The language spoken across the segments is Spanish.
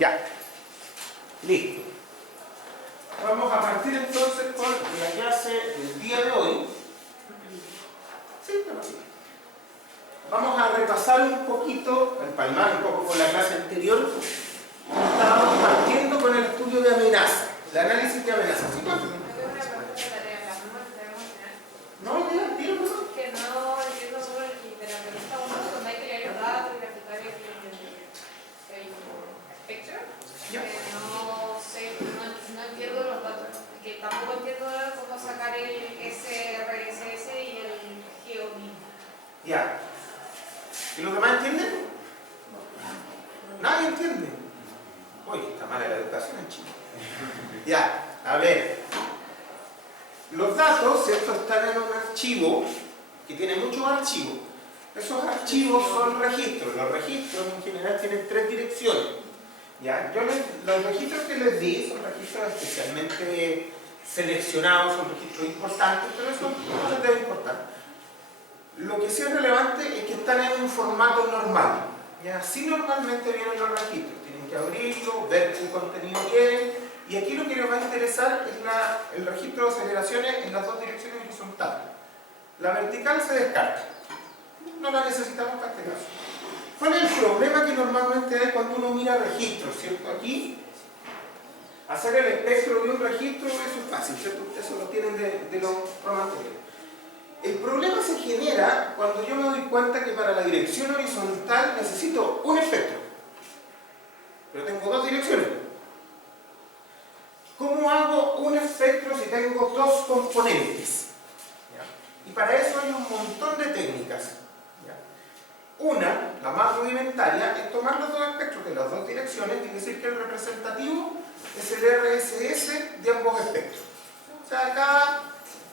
Ya. Listo. Vamos a partir entonces con la clase del día de hoy. Sí, pero sí. Vamos a repasar un poquito, empalmar un poco con la clase anterior. Estábamos partiendo con el estudio de amenaza, el análisis de amenaza. ¿Sí? No, mira, tiro, ¿no? Que no entiendo sobre de la pregunta 1 donde hay que leer los datos y graficar el espectro. Ya. No sé, no entiendo los datos. Que tampoco entiendo cómo sacar el SRSS y el GeoMIN. Ya. ¿Y los demás entienden? Nadie entiende. Oye, está mala la educación en Chile. Ya, a ver. Los datos, ¿cierto?, están en un archivo que tiene muchos archivos. Esos archivos son registros. Los registros en general tienen 3 direcciones. ¿Ya? Los registros que les di son registros especialmente seleccionados, son registros importantes, pero eso no les debe importar. Lo que sí es relevante es que están en un formato normal. ¿Ya? Así normalmente vienen los registros. Tienen que abrirlo, ver qué contenido tienen. Y aquí lo que nos va a interesar es el registro de aceleraciones en las 2 direcciones horizontales. La vertical se descarta. No la necesitamos para este caso. ¿Cuál es el problema que normalmente hay cuando uno mira registros, ¿cierto? Aquí, hacer el espectro de un registro, eso es fácil, ¿cierto? Ustedes lo tienen de los programas anteriores. El problema se genera cuando yo me doy cuenta que para la dirección horizontal necesito un espectro. Pero tengo 2 direcciones. ¿Cómo hago un espectro si tengo 2 componentes? ¿Ya? Y para eso hay un montón de técnicas. ¿Ya? Una, la más rudimentaria, es tomar los 2 espectros de las 2 direcciones y decir que el representativo es el RSS de ambos espectros. O sea,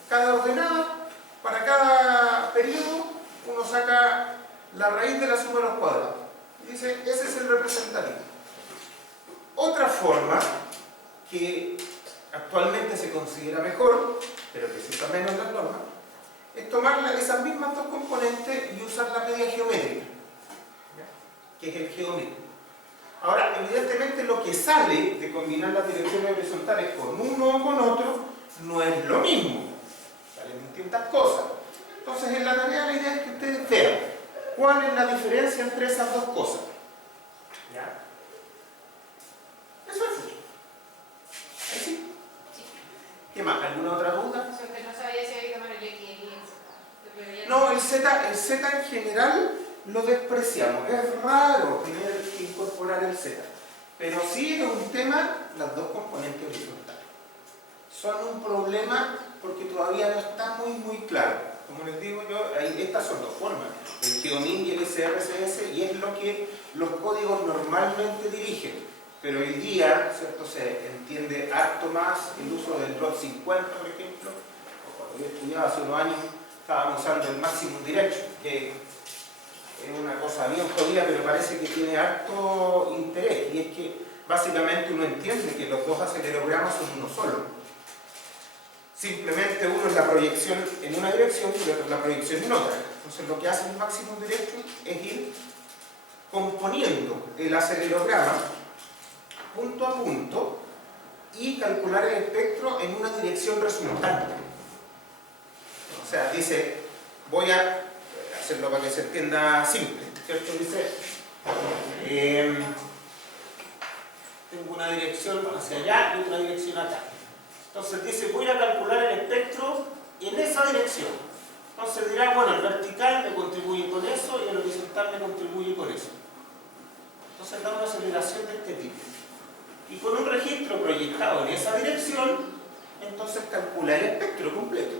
cada ordenada, para cada periodo, uno saca la raíz de la suma de los cuadrados. Y dice, ese es el representativo. Otra forma, que actualmente se considera mejor, pero que se usa menos en las normas, es tomar esas mismas 2 componentes y usar la media geométrica, ¿ya? Que es el GeoMIN. Ahora, evidentemente lo que sale de combinar las direcciones horizontales con uno o con otro no es lo mismo, salen distintas cosas. Entonces, en la tarea la idea es que ustedes vean cuál es la diferencia entre esas 2 cosas. ¿Ya? Eso es. ¿Ahí sí? Sí. ¿Qué más? ¿Alguna otra duda? O sea, que no sabía si había que tomar el X y el Z. No, el Z en general lo despreciamos. Es raro tener que incorporar el Z. Pero sí es un tema, las 2 componentes horizontales. Son un problema porque todavía no está muy claro. Como les digo yo, estas son 2 formas. El GeoMIN y el SRSS, y es lo que los códigos normalmente dirigen. Pero hoy día, ¿cierto?, se entiende harto más el uso del ROT 50, por ejemplo. O cuando yo estudiaba hace unos años, estábamos usando el Maximum Direction, que es una cosa bien jodida, pero parece que tiene harto interés. Y es que básicamente uno entiende que los 2 acelerogramas son uno solo. Simplemente uno es la proyección en una dirección y el otro es la proyección en otra. Entonces lo que hace el Maximum Direction es ir componiendo el acelerograma punto a punto y calcular el espectro en una dirección resultante. O sea, dice, voy a hacerlo para que se entienda simple, ¿cierto? Dice, tengo una dirección hacia allá y otra dirección acá. Entonces dice, voy a calcular el espectro en esa dirección. Entonces dirá, bueno, el vertical me contribuye con eso y el horizontal me contribuye con eso. Entonces da una aceleración de este tipo. Y con un registro proyectado en esa dirección, entonces calcula el espectro completo.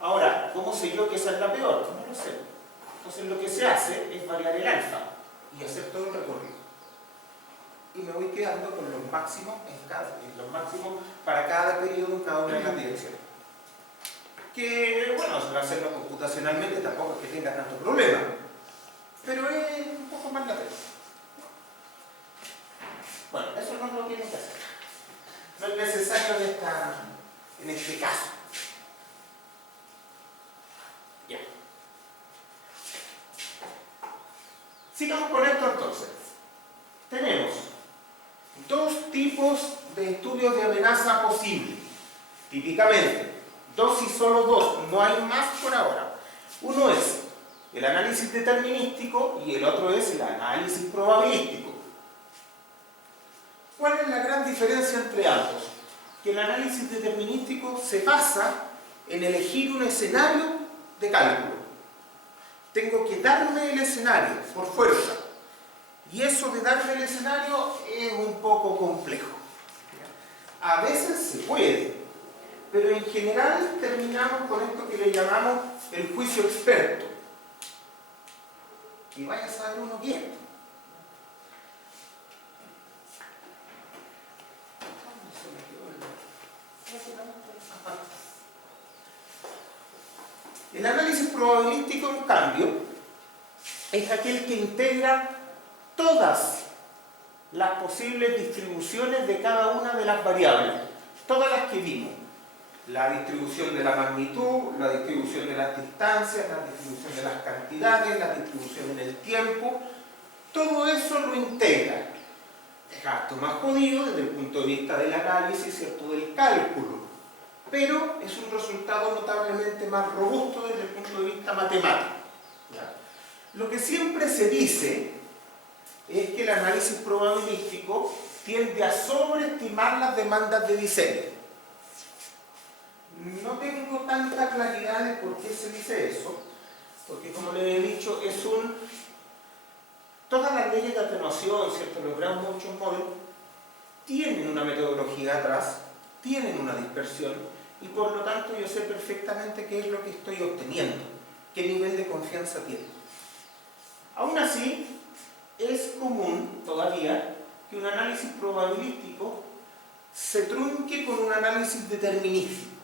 Ahora, ¿cómo sé yo que esa es la peor? No lo sé. Entonces lo que se hace es variar el alfa y hacer todo el recorrido. Y me voy quedando con los máximos, los máximos para cada periodo en cada una de las direcciones. Que, bueno, hacerlo computacionalmente tampoco es que tenga tanto problema, pero es un poco más latente. Bueno, eso no lo tienen que hacer. No es necesario en este caso. Ya. Sigamos con esto entonces. Tenemos tipos de estudios de amenaza posibles. Típicamente, dos y solo dos, no hay más por ahora. Uno es el análisis determinístico y el otro es el análisis probabilístico. ¿Cuál es la gran diferencia entre ambos? Que el análisis determinístico se basa en elegir un escenario de cálculo. Tengo que darme el escenario por fuerza. Y eso de darme el escenario es un poco complejo. A veces se puede, pero en general terminamos con esto que le llamamos el juicio experto. Y vaya a saber uno bien. El análisis probabilístico, en cambio, es aquel que integra todas las posibles distribuciones de cada una de las variables, todas las que vimos. La distribución de la magnitud, la distribución de las distancias, la distribución de las cantidades, la distribución en el tiempo, todo eso lo integra. Es harto más jodido desde el punto de vista del análisis, ¿cierto?, del cálculo, pero es un resultado notablemente más robusto desde el punto de vista matemático. ¿Ya? Lo que siempre se dice es que el análisis probabilístico tiende a sobreestimar las demandas de diseño. No tengo tanta claridad de por qué se dice eso, porque como les he dicho, todas las leyes de atenuación, ¿cierto?, los Brown Motion Model, tienen una metodología atrás, tienen una dispersión, y por lo tanto yo sé perfectamente qué es lo que estoy obteniendo, qué nivel de confianza tiene. Aún así, es común todavía que un análisis probabilístico se trunque con un análisis determinístico.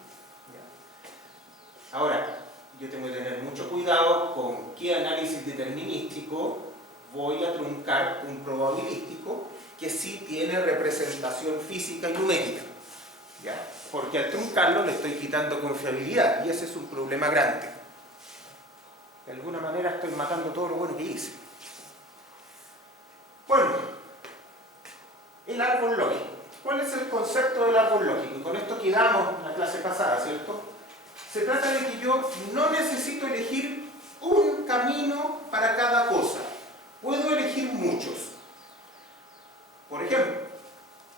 Ahora, yo tengo que tener mucho cuidado con qué análisis determinístico voy a truncar un probabilístico que sí tiene representación física y numérica. ¿Ya? Porque al truncarlo le estoy quitando confiabilidad y ese es un problema grande. De alguna manera estoy matando todo lo bueno que hice. Bueno, el árbol lógico. ¿Cuál es el concepto del árbol lógico? Y con esto quedamos en la clase pasada, ¿cierto? Se trata de que yo no necesito elegir un camino para cada cosa. Puedo elegir muchos. Por ejemplo,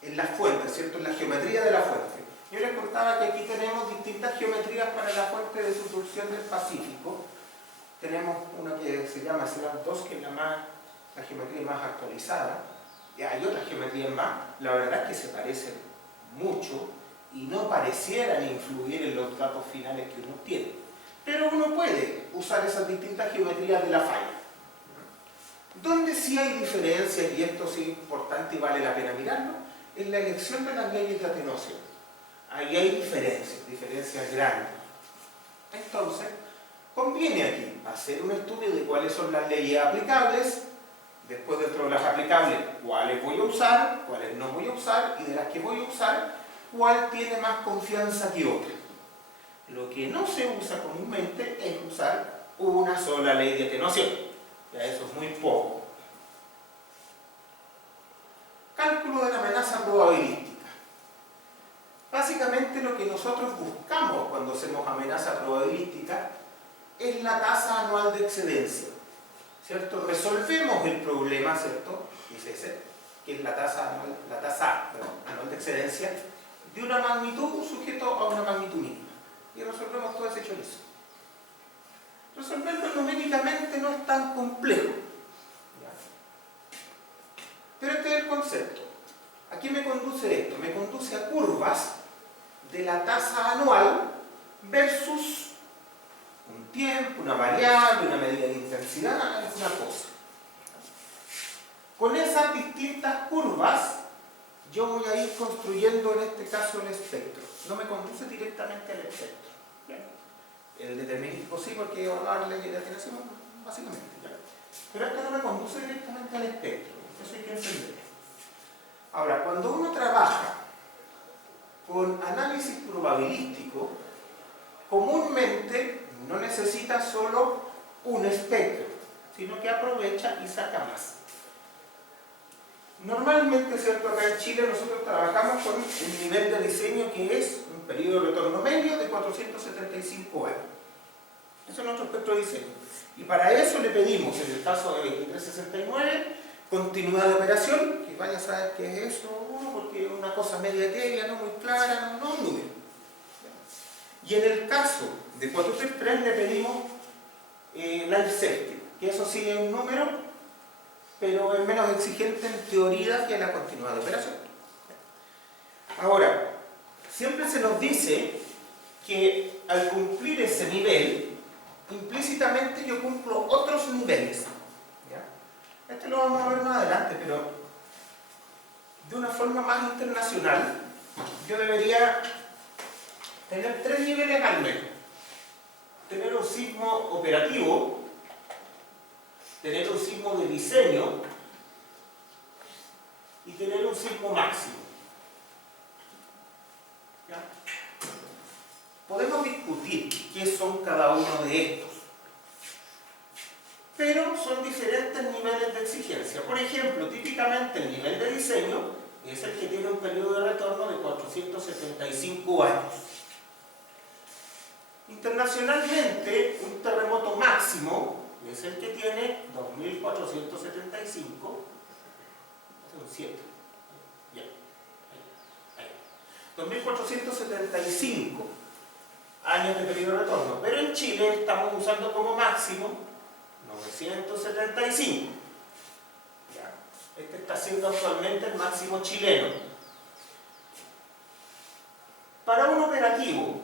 en las fuentes, ¿cierto?, en la geometría de la fuente. Yo les contaba que aquí tenemos distintas geometrías para la fuente de sucursión del Pacífico. Tenemos una que se llama SLAP 2, que es la geometría más actualizada. Y hay otras geometrías más, la verdad es que se parecen mucho y no parecieran influir en los datos finales que uno tiene. Pero uno puede usar esas distintas geometrías de la falla. Donde sí hay diferencias, y esto sí es importante y vale la pena mirarlo, es la elección de las leyes de atenuación. Ahí hay diferencias grandes. Entonces, conviene aquí hacer un estudio de cuáles son las leyes aplicables, después dentro de las aplicables, cuáles voy a usar, cuáles no voy a usar, y de las que voy a usar, cuál tiene más confianza que otra. Lo que no se usa comúnmente es usar una sola ley de atenuación. Ya eso es muy poco. Cálculo de la amenaza probabilística. Básicamente lo que nosotros buscamos cuando hacemos amenaza probabilística es la tasa anual de excedencia, ¿cierto? Resolvemos el problema, ¿cierto?, dice ese, que es la tasa anual de excedencia de una magnitud sujeto a una magnitud mínima. Y resolvemos todo ese chorizo. Resolverlo numéricamente no es tan complejo. ¿Ya? Pero este es el concepto. ¿A qué me conduce esto? Me conduce a curvas de la tasa anual versus un tiempo, una variable, una medida de intensidad, alguna cosa. Con esas distintas curvas, yo voy a ir construyendo en este caso el espectro. No me conduce directamente al espectro. ¿Bien? El determinístico sí, porque va a dar ley de atenuación, básicamente. ¿Ya? Pero esto no me conduce directamente al espectro. Eso hay que entender. Ahora, cuando uno trabaja con análisis probabilístico, comúnmente no necesita solo un espectro, sino que aprovecha y saca más. Normalmente, ¿cierto? Acá en Chile nosotros trabajamos con un nivel de diseño que es un periodo de retorno medio de 475 años. Eso es nuestro espectro de diseño. Y para eso le pedimos, en el caso de 2369, continuidad de operación, que vaya a saber qué es eso, porque es una cosa media tibia, no muy clara, no un número. Y en el caso de 433 le pedimos life safety, que eso sí es un número, pero es menos exigente en teoría que la continuidad de operación. Ahora, siempre se nos dice que al cumplir ese nivel, implícitamente yo cumplo otros niveles. ¿Ya? Este lo vamos a ver más adelante, pero de una forma más internacional, yo debería tener 3 niveles al menos. Tener un sismo operativo, tener un sismo de diseño y tener un sismo máximo. ¿Ya? Podemos discutir qué son cada uno de estos, pero son diferentes niveles de exigencia. Por ejemplo, típicamente el nivel de diseño es el que tiene un periodo de retorno de 475 años. Internacionalmente, un terremoto máximo es el que tiene 2475, son 7. Ya. Ahí. 2475 años de periodo de retorno, pero en Chile estamos usando como máximo 975. Ya. Este está siendo actualmente el máximo chileno. Para un operativo,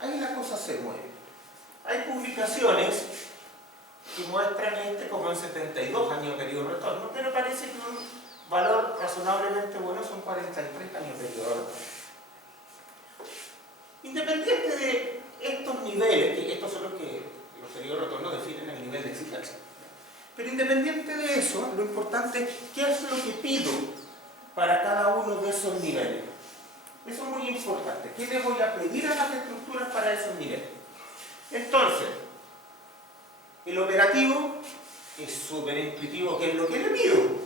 ahí la cosa se mueve. Hay publicaciones que muestran este como en 72 años de periodo de retorno, pero parece que un valor razonablemente bueno son 43 años de periodo de retorno. Independiente de estos niveles, que estos son los que los periodos de retorno definen el nivel de exigencia, pero independiente de eso, lo importante es qué es lo que pido para cada uno de esos niveles. Eso es muy importante. ¿Qué le voy a pedir a las estructuras para esos niveles? Entonces, el operativo es súper intuitivo. ¿Qué es lo que le pido?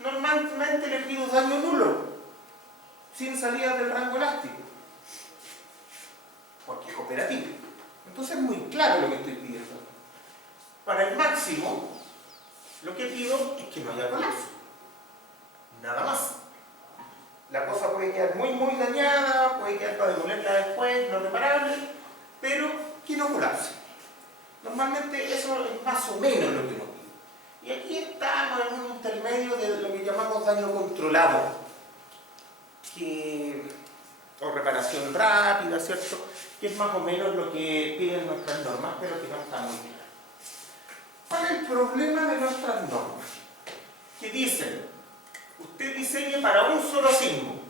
Normalmente le pido daño nulo, sin salida del rango elástico, porque es operativo. Entonces es muy claro lo que estoy pidiendo. Para el máximo, lo que pido es que no haya colapso. Nada más. La cosa puede quedar muy dañada, puede quedar para demolerla después, no reparable, pero que no colapse. Normalmente eso es más o menos lo que nos pide. Y aquí estamos en un intermedio de lo que llamamos daño controlado, o reparación rápida, ¿cierto? Que es más o menos lo que piden nuestras normas, pero que no está muy bien. ¿Cuál es el problema de nuestras normas? Que dicen, usted diseñe para un solo sismo,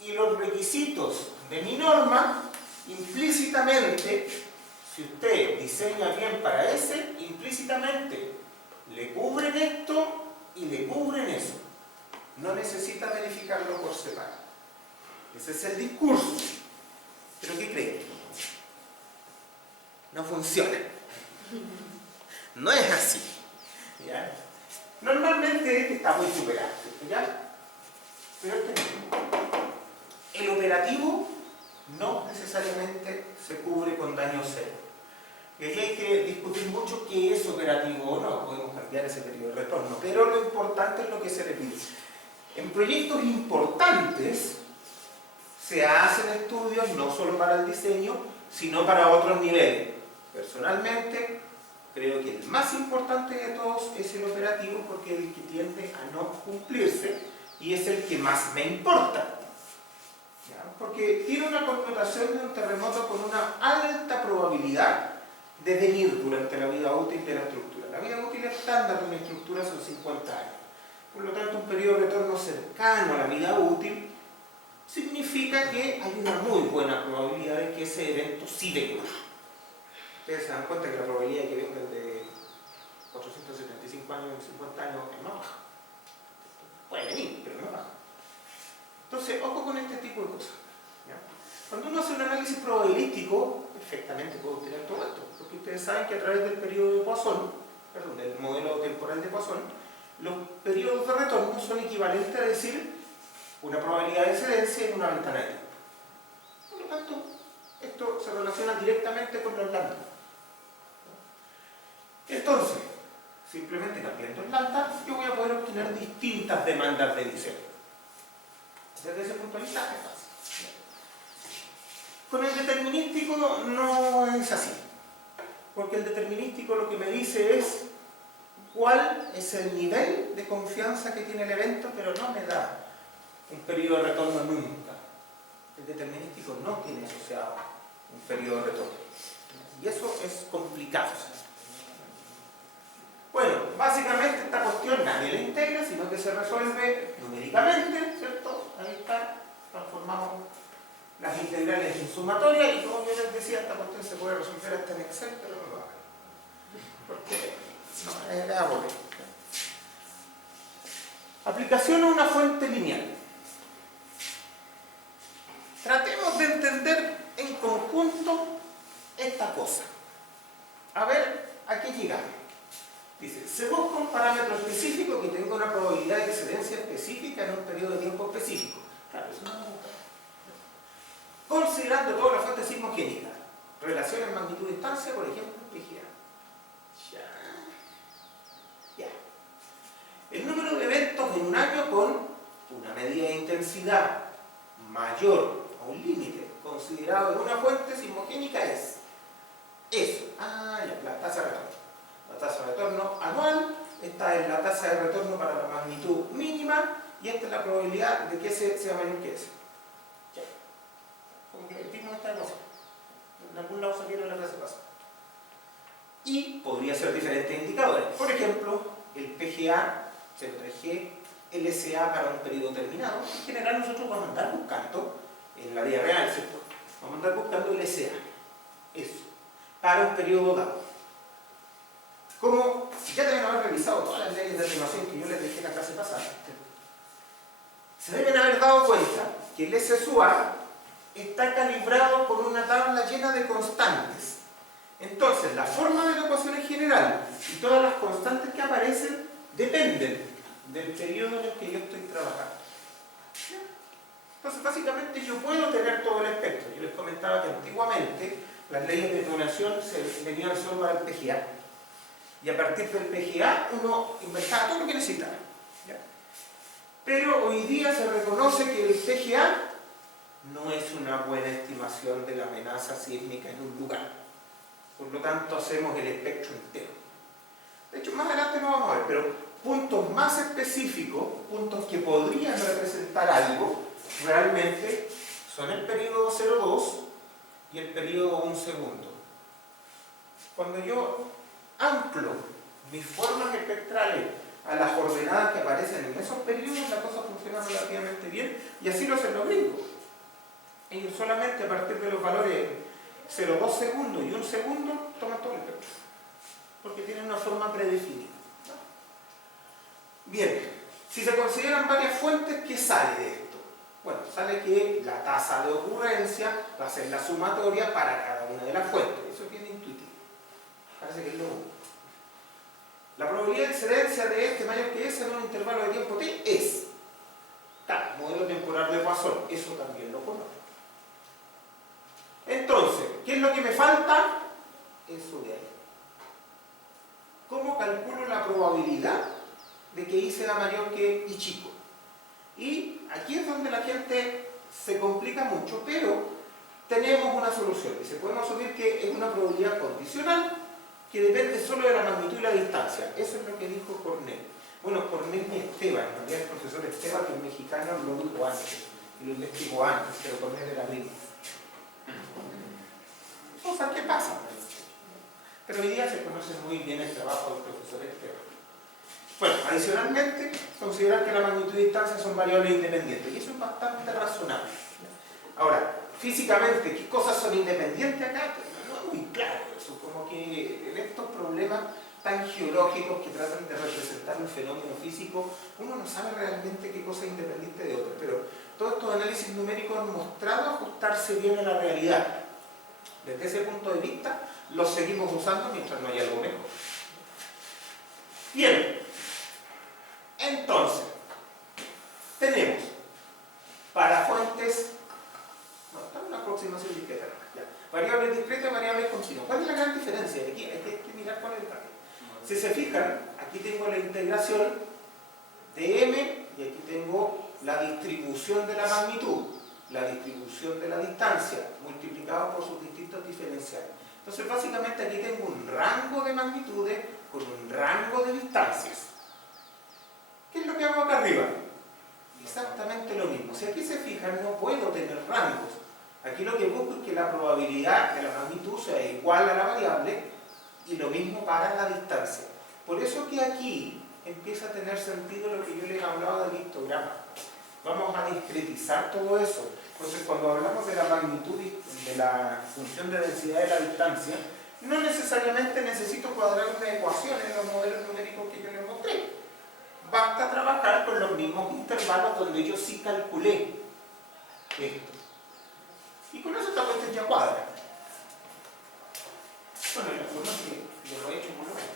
y los requisitos de mi norma, implícitamente, si usted diseña bien para ese, implícitamente le cubren esto y le cubren eso. No necesita verificarlo por separado. Ese es el discurso. ¿Pero qué creen? No funciona. No es así. ¿Ya? Normalmente está muy superado, ¿ya? Pero el operativo no necesariamente se cubre con daño cero. Y ahí hay que discutir mucho qué es operativo o no. Podemos cambiar ese periodo de retorno, pero lo importante es lo que se le pide. En proyectos importantes se hacen estudios no solo para el diseño, sino para otros niveles. Personalmente, creo que el más importante de todos es el operativo, porque es el que tiende a no cumplirse y es el que más me importa. ¿Ya? Porque tiene una connotación de un terremoto con una alta probabilidad de venir durante la vida útil de la estructura. La vida útil estándar de una estructura son 50 años. Por lo tanto, un periodo de retorno cercano a la vida útil significa que hay una muy buena probabilidad de que ese evento sí venga. Ustedes se dan cuenta que la probabilidad de que venga de 475 años en 50 años es más baja. Puede venir, pero no baja. Entonces, ojo con este tipo de cosas. ¿Ya? Cuando uno hace un análisis probabilístico, perfectamente puede obtener todo esto, porque ustedes saben que a través del periodo de Poisson del modelo temporal de Poisson, los periodos de retorno son equivalentes a decir una probabilidad de excedencia en una ventana de tiempo. Por lo tanto, esto se relaciona directamente con los lambda. Entonces, simplemente cambiando el lambda, yo voy a poder obtener distintas demandas de diseño. Desde ese punto de vista es fácil. Con el determinístico no es así, porque el determinístico lo que me dice es cuál es el nivel de confianza que tiene el evento, pero no me da un periodo de retorno nunca. El determinístico no tiene asociado un periodo de retorno. Y eso es complicado. Bueno, básicamente esta cuestión nadie la integra, sino que se resuelve numéricamente, ¿cierto? Ahí está, transformamos las integrales en sumatoria y como yo les decía, esta cuestión se puede resolver hasta en Excel, pero no lo hagan. Porque no, es aburrido. Aplicación a una fuente lineal. Tratemos de entender en conjunto esta cosa. A ver, ¿a qué llegamos? Dice, se busca un parámetro específico que tenga una probabilidad de excedencia específica en un periodo de tiempo específico. Claro, eso no me gusta. Considerando todas las fuentes sismogénicas, relaciones magnitud-distancia, por ejemplo, PGA. Ya. El número de eventos en un año con una medida de intensidad mayor a un límite considerado en una fuente sismogénica es eso. La tasa de retorno. La tasa de retorno anual, esta es la tasa de retorno para la magnitud mínima y esta es la probabilidad de que ese sea mayor que ese. Ya. Como que vimos esta ecuación. En algún lado salieron la clase pasada. Y podría ser diferentes indicadores. Por ejemplo, el PGA, 03G, LSA para un periodo terminado. En general nosotros vamos a andar buscando, en la vida real, ¿cierto? Vamos a andar buscando LSA. Eso. Para un periodo dado. Como ya deben haber revisado todas las leyes de estimación que yo les dejé en la clase pasada, se deben haber dado cuenta que el SSUA está calibrado con una tabla llena de constantes. Entonces, la forma de la ecuación en general y todas las constantes que aparecen dependen del periodo en el que yo estoy trabajando. Entonces, básicamente yo puedo tener todo el espectro. Yo les comentaba que antiguamente las leyes de detonación se venían solo para el PGA. Y a partir del PGA uno inventaba todo lo que necesitaba. ¿Ya? Pero hoy día se reconoce que el PGA no es una buena estimación de la amenaza sísmica en un lugar. Por lo tanto, hacemos el espectro entero. De hecho, más adelante lo vamos a ver, pero puntos más específicos, puntos que podrían representar algo, realmente son el periodo 0,2 y el periodo 1 segundo. Cuando yo anclo mis formas espectrales a las coordenadas que aparecen en esos periodos, la cosa funciona relativamente bien y así lo hacen los gringos. Ellos solamente a partir de los valores 0,2 segundos y 1 segundo toman todo el espectro, porque tienen una forma predefinida. Bien, si se consideran varias fuentes, ¿qué sale de esto? Bueno, sale que la tasa de ocurrencia va a ser la sumatoria para cada una de las fuentes. Eso es bien intuitivo. Parece que es lo único. La probabilidad de excedencia de este mayor que ese en un intervalo de tiempo t es tal, modelo temporal de Poisson. Eso también lo conozco. Entonces, ¿qué es lo que me falta? Eso de ahí. ¿Cómo calculo la probabilidad de que I sea mayor que I chico? Y aquí es donde la gente se complica mucho, pero tenemos una solución. Dice, podemos asumir que es una probabilidad condicional que depende solo de la magnitud y la distancia. Eso es lo que dijo Cornell. Bueno, Cornell ni Esteban, en realidad el profesor Esteban, que es mexicano, lo dijo antes, y lo investigó antes, pero Cornell era gringo. Cosas que pasan. Pero hoy día se conoce muy bien el trabajo del profesor Esteban. Bueno, adicionalmente, considerar que la magnitud y distancia son variables independientes, y eso es bastante razonable. Ahora, físicamente, ¿qué cosas son independientes acá? No es muy claro eso, como que en estos problemas tan geológicos que tratan de representar un fenómeno físico, uno no sabe realmente qué cosa es independiente de otra, pero todos estos análisis numéricos han mostrado ajustarse bien a la realidad. Desde ese punto de vista, los seguimos usando mientras no haya algo mejor. Bien, entonces, tenemos para fuentes, no, esta es una aproximación discreta, ya. Variables discretas y variables continuas. ¿Cuál es la gran diferencia? Aquí hay que mirar cuál es el cambio. Si se fijan, aquí tengo la integración de m y aquí tengo la distribución de la magnitud, la distribución de la distancia, multiplicado por sus distintos diferenciales. Entonces, básicamente aquí tengo un rango de magnitudes con un rango de distancias. ¿Qué es lo que hago acá arriba? Exactamente lo mismo. Si aquí se fijan, no puedo tener rangos. Aquí lo que busco es que la probabilidad de la magnitud sea igual a la variable y lo mismo para la distancia. Por eso que aquí empieza a tener sentido lo que yo les hablaba del histograma. Vamos a discretizar todo eso. Entonces, cuando hablamos de la magnitud de la función de densidad de la distancia, no necesariamente necesito cuadrar una ecuación en los modelos numéricos que yo les mostré. Basta trabajar con los mismos intervalos donde yo sí calculé esto. Y con eso esta cuestión ya cuadra. Bueno, la forma que yo lo he hecho muy bien.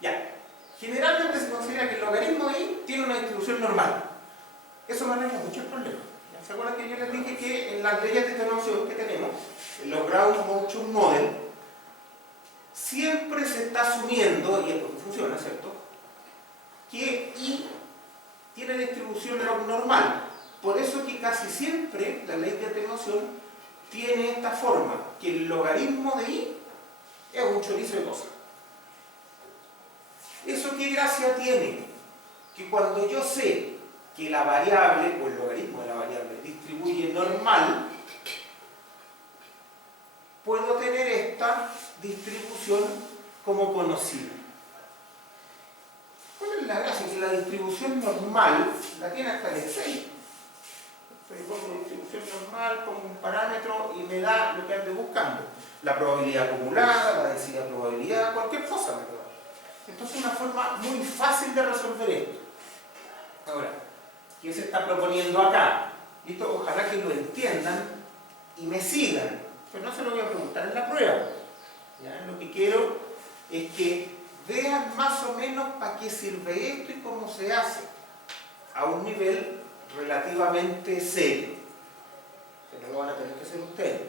Ya. Generalmente se considera que el logaritmo de i tiene una distribución normal. Eso me arregla muchos problemas. ¿Se acuerdan que yo les dije que en las leyes de esta que tenemos, en los Gauss-Motion Model, siempre se está asumiendo, y esto funciona, ¿cierto?, que i tiene distribución log normal. Por eso que casi siempre la ley de atenuación tiene esta forma, que el logaritmo de i es un chorizo de cosas. ¿Eso qué gracia tiene? Que cuando yo sé que la variable, o el logaritmo de la variable, distribuye normal, puedo tener esta distribución como conocida. ¿Cuál es la gracia? Que la distribución normal la tiene hasta el Excel. Entonces pongo distribución normal, pongo un parámetro y me da lo que ando buscando. La probabilidad acumulada, la densidad de probabilidad, cualquier cosa me lo da. Entonces es una forma muy fácil de resolver esto. Ahora, ¿qué se está proponiendo acá? Y esto ojalá que lo entiendan y me sigan, pero no se lo voy a preguntar en la prueba. ¿Ya? Lo que quiero es que vean más o menos para qué sirve esto y cómo se hace a un nivel relativamente serio, que no lo van a tener que hacer ustedes.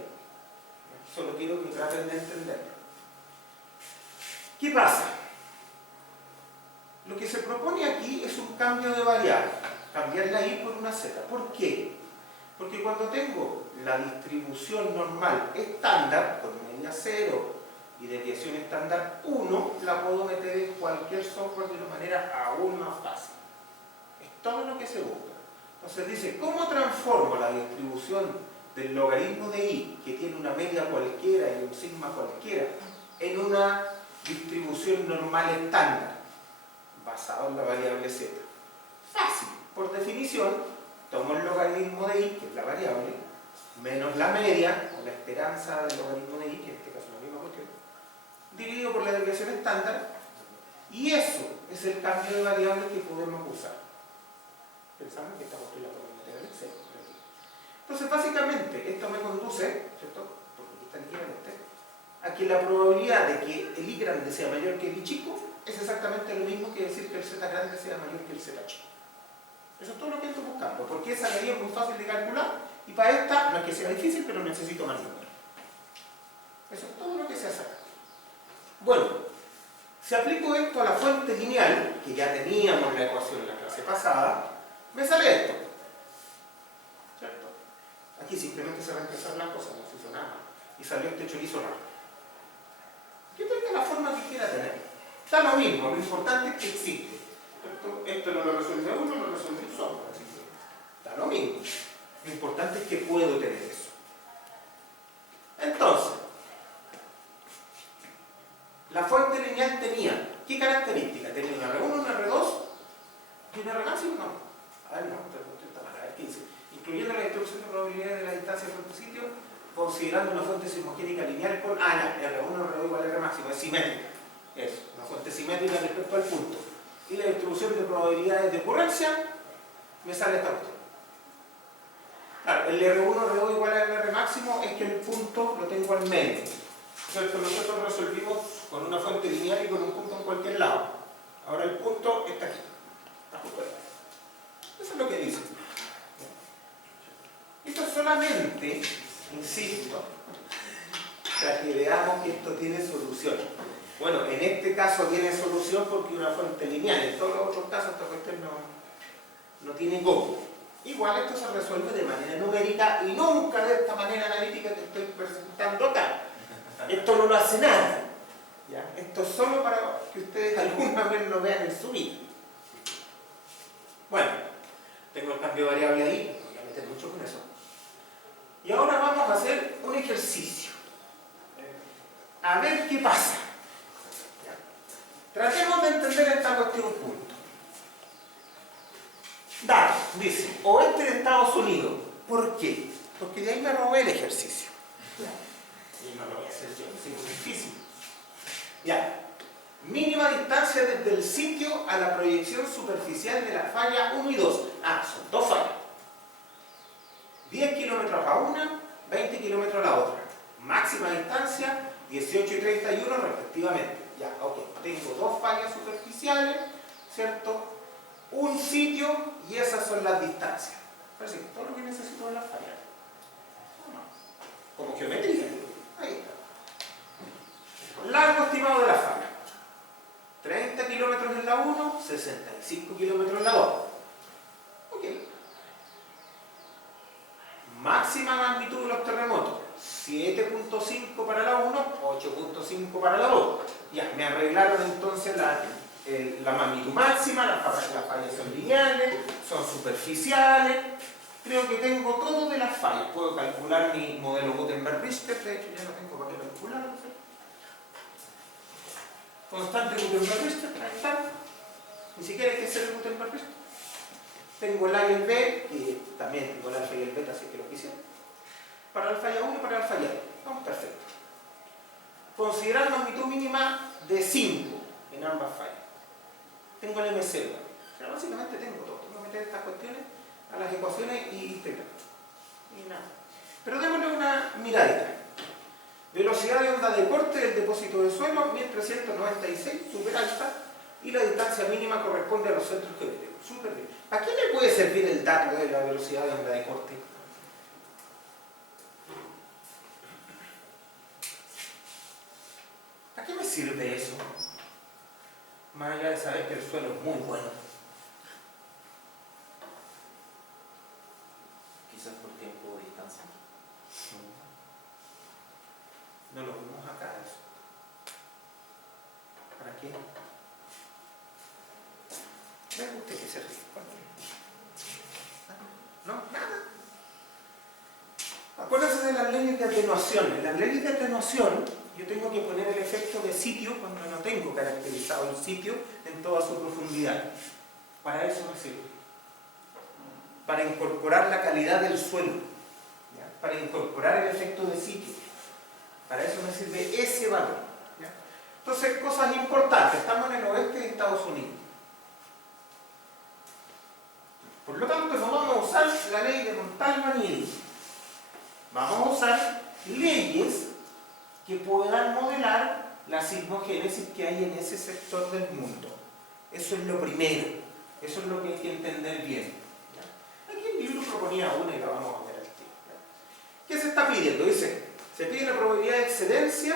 Solo quiero que traten de entenderlo. ¿Qué pasa? Lo que se propone aquí es un cambio de variable, cambiar la i por una z. ¿Por qué? Porque cuando tengo la distribución normal estándar, con media 0 y desviación estándar 1, la puedo meter en cualquier software de una manera aún más fácil. Es todo lo que se busca. Entonces dice, ¿cómo transformo la distribución del logaritmo de i, que tiene una media cualquiera y un sigma cualquiera, en una distribución normal estándar, basado en la variable z? Fácil. Por definición, tomo el logaritmo de i, que es la variable, menos la media, o la esperanza del logaritmo de i, que en este caso es la misma cuestión, dividido por la desviación estándar, y eso es el cambio de variable que podemos usar. Pensamos que esta cuestión la podemos meter en Excel. Entonces, básicamente, esto me conduce, ¿cierto?, porque aquí está el equivalente, a que la probabilidad de que el i grande sea mayor que el i chico es exactamente lo mismo que decir que el z grande sea mayor que el z chico. Eso es todo lo que estoy buscando, porque esa medida es muy fácil de calcular y para esta no es que sea difícil, pero necesito más números. Eso es todo lo que se hace acá. Bueno, si aplico esto a la fuente lineal, que ya teníamos la ecuación en la clase pasada, me sale esto. ¿Cierto? Aquí simplemente se reemplazan las cosas, no se hizo nada. Y salió este chorizo raro. Yo tenga la forma que quiera tener. Está lo mismo, lo importante es que existe. Esto no lo resuelve uno, lo resuelve un software. Así que está lo mismo. Lo importante es que puedo tener eso. Entonces, la fuente lineal tenía, ¿qué características? Tenía una R1, una R2 y una R máxima. No. A ver, no, está mal. A ver, 15. Incluyendo la distribución de probabilidades de la distancia de fuente sitio, considerando una fuente sismogénica lineal con, R1, R2 igual a R máximo, es simétrica. Eso, una fuente simétrica respecto al punto. Y la distribución de probabilidades de ocurrencia, me sale esta cuestión. Claro, el R1, R2 igual al R máximo es que el punto lo tengo al medio. ¿cierto? Nosotros resolvimos con una fuente lineal y con un punto en cualquier lado. Ahora el punto está aquí. Está afuera. Eso es lo que dice. Esto es solamente, insisto, para que veamos que esto tiene solución. Bueno, en este caso tiene solución porque es una fuente lineal. En todos los otros casos esta cuestión no tiene cómo. Igual esto se resuelve de manera numérica y nunca de esta manera analítica que estoy presentando acá. Esto no lo hace nadie. ¿Ya? Esto es solo para que ustedes alguna vez lo vean en su vida. Bueno, tengo el cambio de variable ahí, no voy a meter mucho con eso. Y ahora vamos a hacer un ejercicio. A ver qué pasa. ¿Ya? Tratemos de entender esta cuestión juntos. Datos, dice, oeste de Estados Unidos. ¿Por qué? Porque de ahí me robé el ejercicio. Y no lo voy a hacer yo, es muy difícil. Ya. Mínima distancia desde el sitio a la proyección superficial de la falla 1 y 2. Ah, son dos fallas. 10 kilómetros a una, 20 kilómetros a la otra. Máxima distancia, 18 y 31 respectivamente. Ya, ok. Tengo dos fallas superficiales, ¿cierto? Un sitio y esas son las distancias. Parece que todo lo que necesito es la falla. Como geometría. Ahí está. Largo estimado de la falla. 30 kilómetros en la 1, 65 kilómetros en la 2. Ok. Máxima magnitud de los terremotos. 7.5 para la 1, 8.5 para la 2. Ya, me arreglaron entonces la magnitud máxima, las fallas son lineales, son superficiales. Creo que tengo todo de las fallas. Puedo calcular mi modelo Gutenberg-Richter, de hecho ya no tengo para qué calcularlo. Constante Gutenberg-Richter, ahí está. Ni siquiera hay que hacer el Gutenberg-Richter. Tengo el A y el B, y también tengo el alfa y el beta, así que lo quisiera. Para la falla 1 y para la falla 2. Vamos, perfecto. Considerar magnitud mínima de 5 en ambas fallas. Tengo el MC. O sea, básicamente tengo todo. Tengo que meter estas cuestiones a las ecuaciones y integrar. Y nada. Pero démosle una miradita. Velocidad de onda de corte del depósito de suelo, 1396, súper alta, y la distancia mínima corresponde a los centros geodésicos. Súper bien. ¿A qué me puede servir el dato de la velocidad de onda de corte? ¿A qué me sirve eso? Más allá de saber que el suelo es muy bueno. Quizás por tiempo o distancia. No lo vemos acá eso. ¿Para qué? ¿Ve usted que se ríe? ¿No? Nada. Acuérdense de las leyes de atenuación. En las leyes de atenuación yo tengo que poner el efecto de sitio cuando no tengo caracterizado el sitio en toda su profundidad. Para eso me sirve. Para incorporar la calidad del suelo. ¿Ya? Para incorporar el efecto de sitio. Para eso me sirve ese valor. ¿Ya? Entonces, cosas importantes. Estamos en el oeste de Estados Unidos. Por lo tanto, no vamos a usar la ley de Montalbán y Eddy. Vamos a usar leyes que puedan modelar la sismogénesis que hay en ese sector del mundo. Eso es lo primero. Eso es lo que hay que entender bien. ¿Ya? Aquí el libro proponía una y la vamos a ver aquí. ¿Ya? ¿Qué se está pidiendo? Dice, se pide la probabilidad de excedencia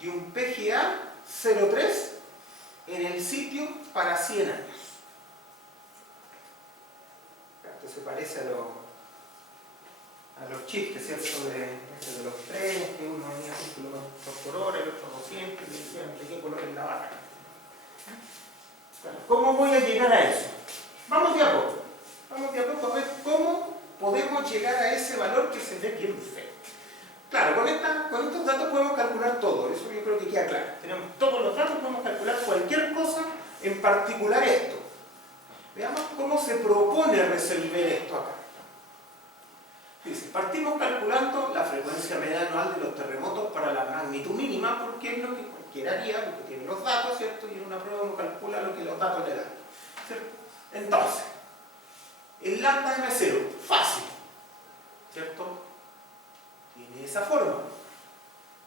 de un PGA 0,3 en el sitio para 100 años. Esto se parece a los chistes, ¿cierto? De los trenes, que uno venía 100 kilómetros por hora, el otro 200, y decían de qué color es la vaca. ¿Cómo voy a llegar a eso? Vamos de a poco. Vamos de a poco a ver cómo podemos llegar a ese valor que se ve bien feo. Claro, con estos datos podemos calcular todo, eso yo creo que queda claro. Tenemos todos los datos, podemos calcular cualquier cosa, en particular esto. Veamos cómo se propone resolver esto acá. Dice, partimos calculando la frecuencia media anual de los terremotos para la magnitud mínima, porque es lo que cualquiera haría, porque tiene los datos, ¿cierto? Y en una prueba uno calcula lo que los datos le dan, ¿cierto? Entonces, el lambda M0, fácil, ¿cierto? Tiene esa forma.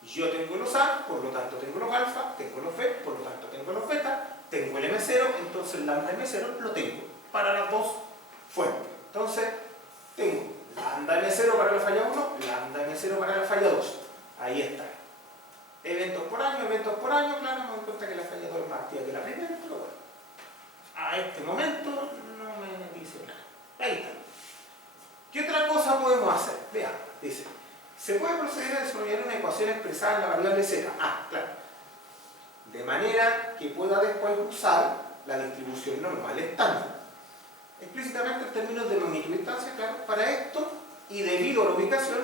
Yo tengo los A, lo tanto tengo los alfa, tengo los B, por lo tanto tengo los beta, tengo el M0, entonces el lambda M0 lo tengo para las dos fuentes. Entonces, tengo lambda M0 para la falla 1, lambda M0 para la falla 2. Ahí está. Eventos por año, claro, me doy cuenta que la falla 2 es más activa que la primera, pero bueno. A este momento no me dice nada. Ahí está. ¿Qué otra cosa podemos hacer? Vean, dice, se puede proceder a desarrollar una ecuación expresada en la variable z. Ah, claro. De manera que pueda después usar la distribución normal estándar. Explícitamente en términos de magnitud y distancia, claro, para esto, y debido a la ubicación,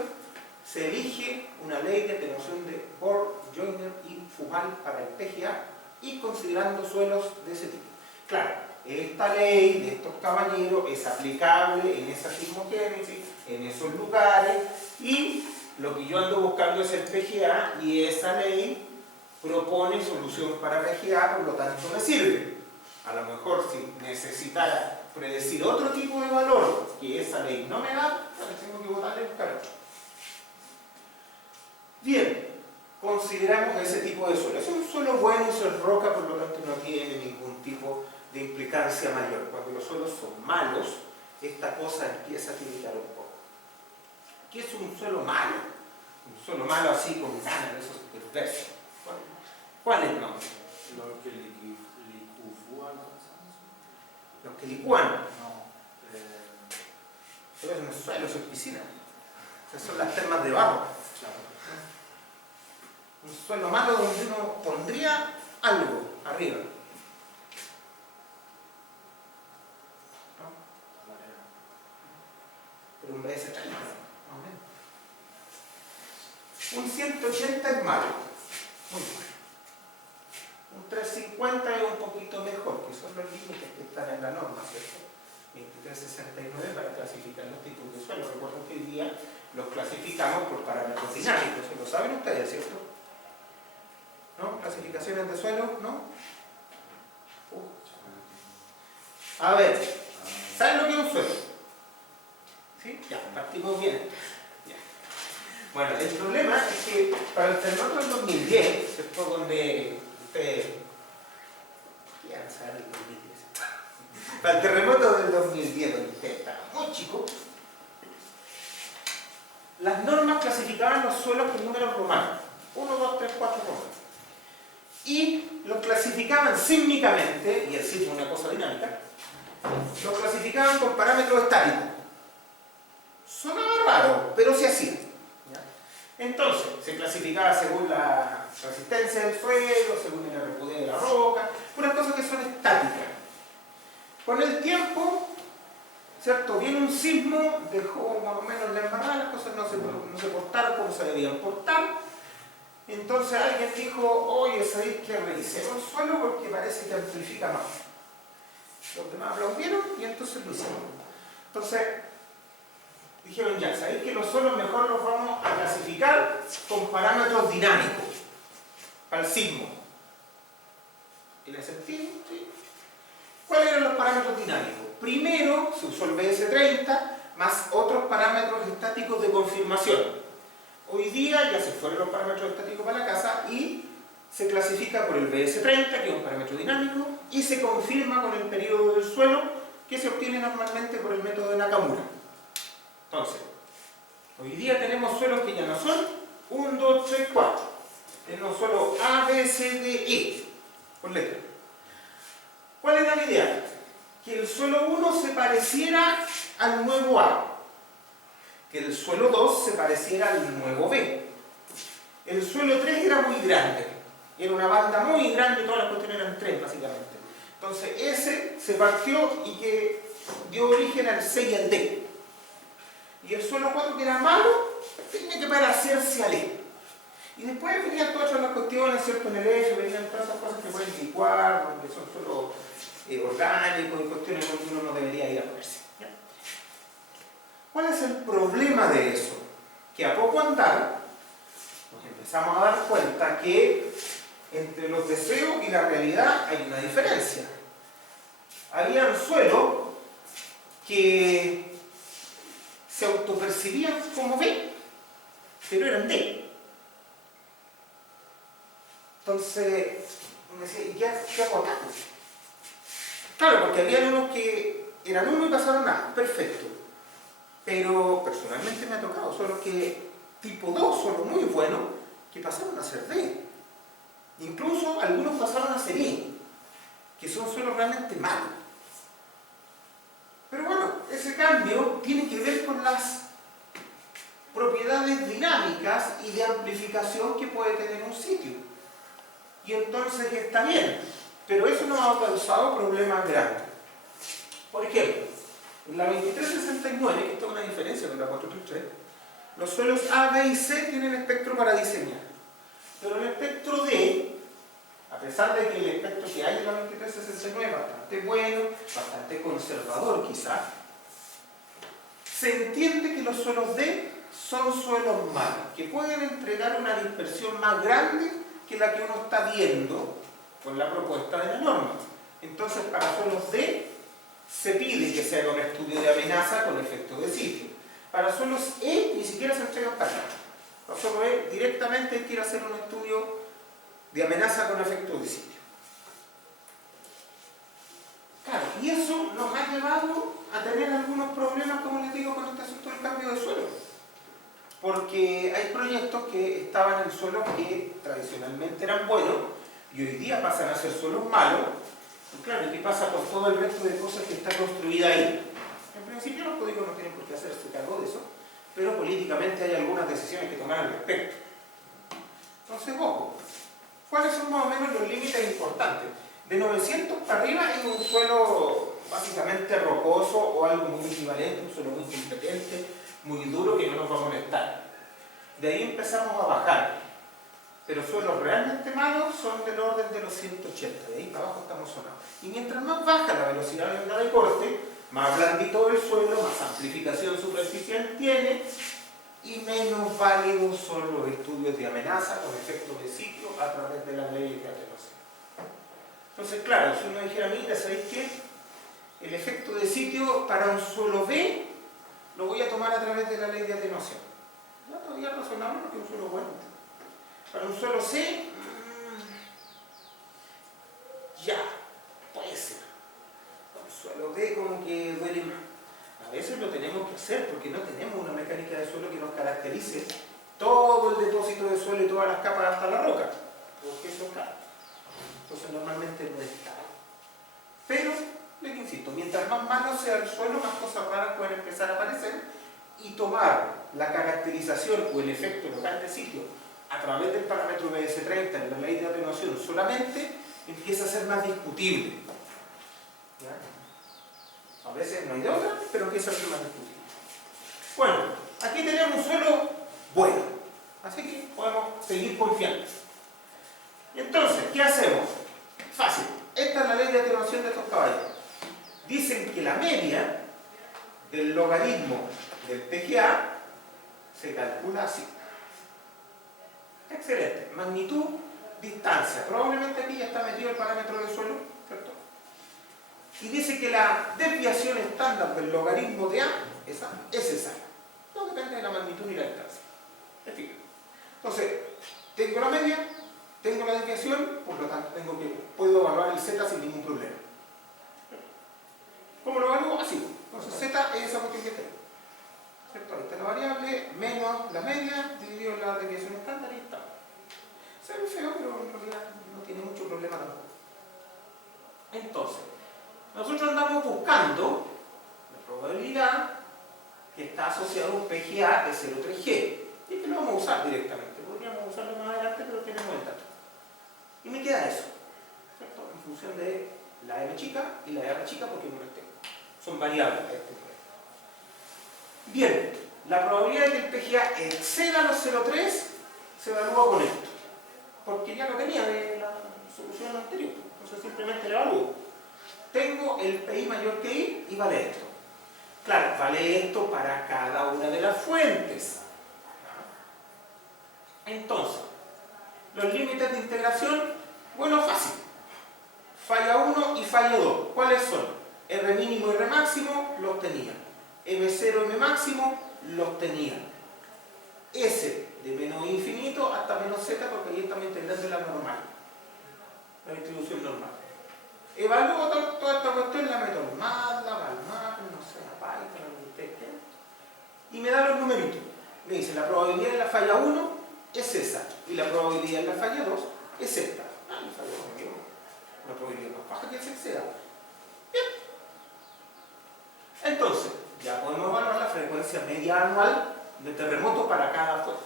se elige una ley de atenuación de Bohr, Joyner y Fugal para el PGA y considerando suelos de ese tipo. Claro, esta ley de estos caballeros es aplicable en esa sismogénesis, en esos lugares, y lo que yo ando buscando es el PGA, y esa ley propone solución para PGA, por lo tanto me sirve. A lo mejor si necesitara predecir otro tipo de valor que esa ley no me da, pues tengo que botarle el buscar otro. Bien, consideramos ese tipo de suelo. Es un suelo bueno, eso es roca, por lo tanto no tiene ningún tipo de implicancia mayor. Cuando los suelos son malos, esta cosa empieza a tiritar un poco. ¿Qué es un suelo malo? Un suelo malo así con ganas de esos perversos. ¿Cuál es el nombre? Lo que licúan, ¿no? Los que licúan. No. Pero eso no es suelo, eso es piscina. Esas son las termas de barro. Claro. Un suelo malo donde uno pondría algo arriba. ¿No? Pero un BS 30, más o menos. Un 180 es malo. Muy malo. Un 350 es un poquito mejor, que son los límites que están en la norma, ¿cierto? 2369 para clasificar los tipos de suelo. Recuerden que hoy día los clasificamos por parámetros dinámicos, ¿lo saben ustedes, cierto? ¿No? Clasificaciones de suelo, ¿no? A ver, ¿saben lo que es un suelo? ¿Sí? Ya, partimos bien. Ya. Bueno, el problema es que para el terremoto del 2010, ¿cierto? Donde ustedes quieran saber el 2010. Para el terremoto del 2010, donde ustedes estaban muy chicos, las normas clasificaban los suelos con números romanos. 1, 2, 3, 4 romanos. Y los clasificaban sísmicamente, y el sismo es una cosa dinámica, los clasificaban con parámetros estáticos. Sonaba raro, pero se hacía. ¿Ya? Entonces, se clasificaba según la resistencia del suelo, según el RPD de la roca, unas cosas que son estáticas. Con el tiempo, ¿cierto? Viene un sismo, dejó más o menos la embarrada, las cosas no se portaron como se debían portar. Entonces alguien dijo, oye, ¿sabéis que revisemos el suelo porque parece que amplifica más? Los demás aplaudieron y entonces lo hicieron. Entonces, dijeron ya, ¿sabéis que los suelos mejor los vamos a clasificar con parámetros dinámicos para el sismo? ¿Tiene sentido? Sí. ¿Cuáles eran los parámetros dinámicos? Primero se usó el BS30 más otros parámetros estáticos de confirmación. Hoy día ya se fueron los parámetros estáticos para la casa y se clasifica por el BS30, que es un parámetro dinámico, y se confirma con el periodo del suelo, que se obtiene normalmente por el método de Nakamura. Entonces, hoy día tenemos suelos que ya no son 1, 2, 3, 4. Tenemos suelos A, B, C, D, E, por letra. ¿Cuál era la idea? Que el suelo 1 se pareciera al nuevo A, que el suelo 2 se pareciera al nuevo B. El suelo 3 era muy grande, era una banda muy grande, todas las cuestiones eran 3 básicamente. Entonces ese se partió y que dio origen al C y al D. Y el suelo 4, que era malo, tenía que parecerse al E. Y después venían todas las cuestiones, ¿cierto? En el F venían todas esas cosas que pueden licuar, que son suelos orgánicos y cuestiones que uno no debería ir a ponerse. ¿Cuál es el problema de eso? Que a poco andar nos empezamos a dar cuenta que entre los deseos y la realidad hay una diferencia. Había suelos que se autopercibían como B, pero eran D. Entonces, me decía, ¿y qué hago acá? Claro, porque había unos que eran 1 y pasaron a perfecto. Pero personalmente me ha tocado, solo que tipo 2, solo muy buenos, que pasaron a ser D. Incluso algunos pasaron a ser E, que son suelos realmente malos. Pero bueno, ese cambio tiene que ver con las propiedades dinámicas y de amplificación que puede tener un sitio. Y entonces está bien, pero eso nos ha causado problemas grandes. Por ejemplo, en la 2369, que esta es una diferencia con la 433, los suelos A, B y C tienen espectro para diseñar. Pero el espectro D, a pesar de que el espectro que hay en la 2369 es bastante bueno, bastante conservador quizás, se entiende que los suelos D son suelos malos, que pueden entregar una dispersión más grande que la que uno está viendo con la propuesta de la norma. Entonces, para suelos D se pide que se haga un estudio de amenaza con efecto de sitio. Para suelos E ni siquiera se entrega para nada. Para suelos E directamente quiere hacer un estudio de amenaza con efecto de sitio. Claro, y eso nos ha llevado a tener algunos problemas, como les digo, con este asunto del cambio de suelo. Porque hay proyectos que estaban en suelos que tradicionalmente eran buenos y hoy día pasan a ser suelos malos. Y claro, ¿qué pasa con todo el resto de cosas que está construida ahí? En principio los códigos no tienen por qué hacerse cargo de eso, pero políticamente hay algunas decisiones que tomar al respecto. Entonces, ojo, ¿cuáles son más o menos los límites importantes? De 900 para arriba hay un suelo básicamente rocoso o algo muy equivalente, un suelo muy competente, muy duro que no nos va a molestar. De ahí empezamos a bajar, pero suelos realmente malos son del orden de los 180, de ahí para abajo estamos sonados. Y mientras más baja la velocidad de onda de corte, más blandito el suelo, más amplificación superficial tiene y menos válidos son los estudios de amenaza con efecto de sitio a través de las leyes de atenuación. Entonces, claro, si uno dijera, mira, ¿sabéis qué? El efecto de sitio para un suelo B lo voy a tomar a través de la ley de atenuación. No, todavía razonable porque es un suelo bueno. Para un suelo C, ya, puede ser. Para un suelo D como que duele más. A veces lo tenemos que hacer porque no tenemos una mecánica de suelo que nos caracterice todo el depósito de suelo y todas las capas hasta la roca. Porque eso es caro. Entonces normalmente no es caro. Pero, les insisto, mientras más malo sea el suelo, más cosas raras pueden empezar a aparecer y tomar la caracterización o el efecto local de sitio a través del parámetro BS30 en la ley de atenuación solamente empieza a ser más discutible. ¿Ya? A veces no hay de otra, pero empieza a ser más discutible. Bueno, aquí tenemos un suelo bueno, así que podemos seguir confiando. Entonces, ¿qué hacemos? Fácil. Esta es la ley de atenuación de estos caballos. Dicen que la media del logaritmo del PGA se calcula así. Excelente. Magnitud, distancia. Probablemente aquí ya está metido el parámetro del suelo, ¿cierto? Y dice que la desviación estándar del logaritmo de A es esa. No depende de la magnitud ni la distancia. Entonces, tengo la media, tengo la desviación, por lo tanto puedo evaluar el Z sin ningún problema. ¿Cómo lo evalúo? Así. Entonces Z es esa cuestión que tengo. ¿Cierto? Ahí está la variable, menos la media, dividido en la desviación estándar y está. Se ve feo, pero en realidad no tiene mucho problema tampoco. Entonces, nosotros andamos buscando la probabilidad que está asociado a un PGA de 0,3G. Y que lo vamos a usar directamente. Podríamos usarlo más adelante, pero tenemos el dato. Y me queda eso, ¿cierto? En función de la M chica y la R chica, porque no las tengo. Son variables a este problema. Bien, la probabilidad de que el PGA exceda los 0,3 se evalúa con esto. Porque ya lo tenía de la solución anterior. Entonces simplemente lo evalúo. Tengo el PI mayor que I y vale esto. Claro, vale esto para cada una de las fuentes. Entonces, los límites de integración, bueno, fácil. Falla 1 y falla 2. ¿Cuáles son? R mínimo y R máximo, los tenía. M0 y M máximo, los tenía. S de menos infinito hasta menos Z, porque ahí estamos integrando la normal. la distribución normal. Evalúo toda esta cuestión, la meto en MATLAB, al MATLAB, no sé, a Python, a lo que ustedes quieran, y me da los numeritos. Me dice, la probabilidad de la falla 1 es esa, y la probabilidad de la falla 2 es esta. Ah, la falla 2 me quedo. Una probabilidad más baja que se da. Bien. Entonces, ya podemos evaluar la frecuencia media anual de terremoto para cada fuente.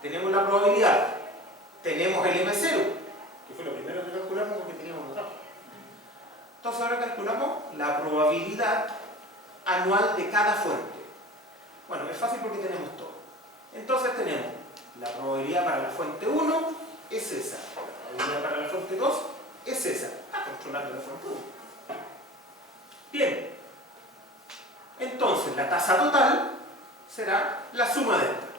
Tenemos la probabilidad, tenemos el M0, que fue lo primero que calculamos porque teníamos los datos. Entonces ahora calculamos la probabilidad anual de cada fuente. Bueno, es fácil porque tenemos todo. Entonces tenemos la probabilidad para la fuente 1 es esa, la probabilidad para la fuente 2 es esa. Está controlando la fuente 1. Bien. Entonces la tasa total será la suma de estas.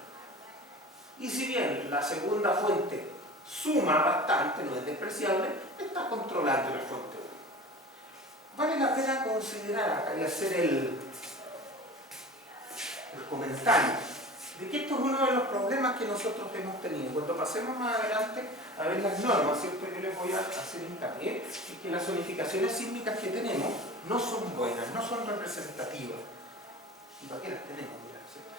Y si bien la segunda fuente suma bastante, no es despreciable, está controlando la fuente 1. Vale la pena considerar acá y hacer el comentario de que esto es uno de los problemas que nosotros hemos tenido. Cuando pasemos más adelante a ver las normas, ¿cierto? Yo les voy a hacer hincapié en que las zonificaciones sísmicas que tenemos no son buenas, no son representativas. ¿Y para qué las tenemos? ¿Cierto?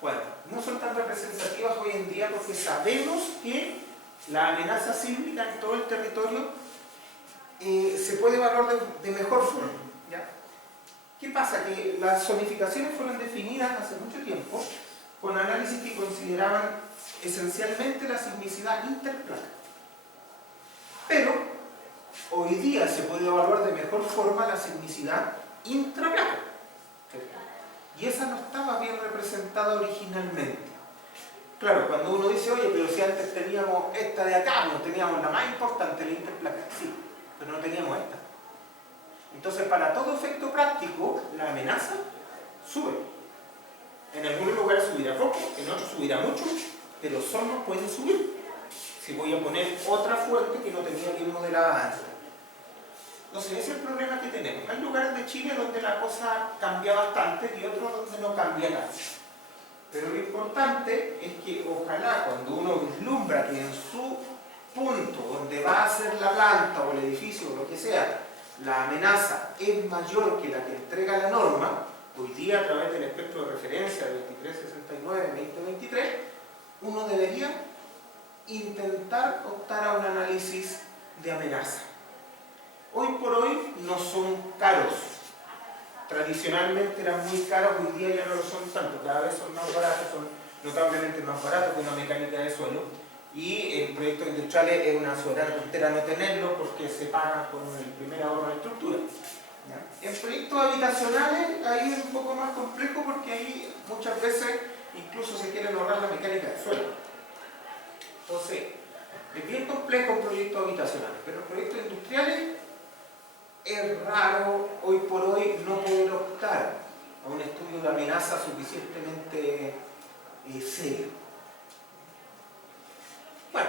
Bueno, no son tan representativas hoy en día porque sabemos que la amenaza sísmica en todo el territorio se puede evaluar de mejor forma. ¿Ya? ¿Qué pasa? Que las zonificaciones fueron definidas hace mucho tiempo con análisis que consideraban esencialmente la sismicidad interplaca. Pero hoy día se puede evaluar de mejor forma la sismicidad intraplaca. Y esa no estaba bien representada originalmente. Claro, cuando uno dice, oye, pero si antes teníamos esta de acá, no teníamos la más importante, la interplaca, sí, pero no teníamos esta. Entonces, para todo efecto práctico, la amenaza sube. En algunos lugares subirá poco, en otros subirá mucho, pero solo puede subir si voy a poner otra fuente que no tenía bien modelada antes. Entonces, ese es el problema que tenemos. Hay lugares de Chile donde la cosa cambia bastante y otros donde no cambia nada. Pero lo importante es que ojalá cuando uno vislumbra que en su punto donde va a ser la planta o el edificio o lo que sea, la amenaza es mayor que la que entrega la norma, hoy día a través del espectro de referencia del 2369-2023, uno debería intentar optar a un análisis de amenaza. Hoy por hoy no son caros. Tradicionalmente eran muy caros, hoy día ya no lo son tanto, cada vez son más baratos, son notablemente más baratos que una mecánica de suelo. Y en proyectos industriales es una soberana tontera no tenerlo porque se paga con el primer ahorro de estructura. ¿Ya? En proyectos habitacionales ahí es un poco más complejo porque ahí muchas veces incluso se quiere ahorrar la mecánica del suelo. Entonces, es bien complejo un proyecto habitacional, pero en proyectos industriales es raro hoy por hoy no poder optar a un estudio de amenaza suficientemente serio. Bueno,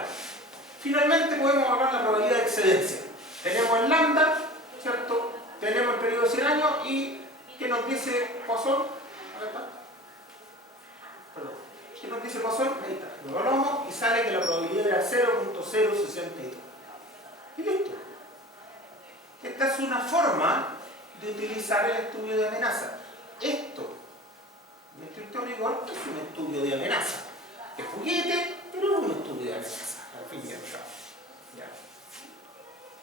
finalmente podemos hablar de la probabilidad de excedencia. Tenemos el lambda, ¿cierto? Tenemos el periodo de 100 años y ¿qué nos dice Poisson? Ahí está. Perdón. ¿Qué nos dice Poisson? Ahí está. Lo evaluamos y sale que la probabilidad era 0.062. Y listo. Esta es una forma de utilizar el estudio de amenaza. Esto, en estricto rigor, es un estudio de amenaza. Es juguete, pero es un estudio de amenaza, al fin y al cabo. ¿Ya?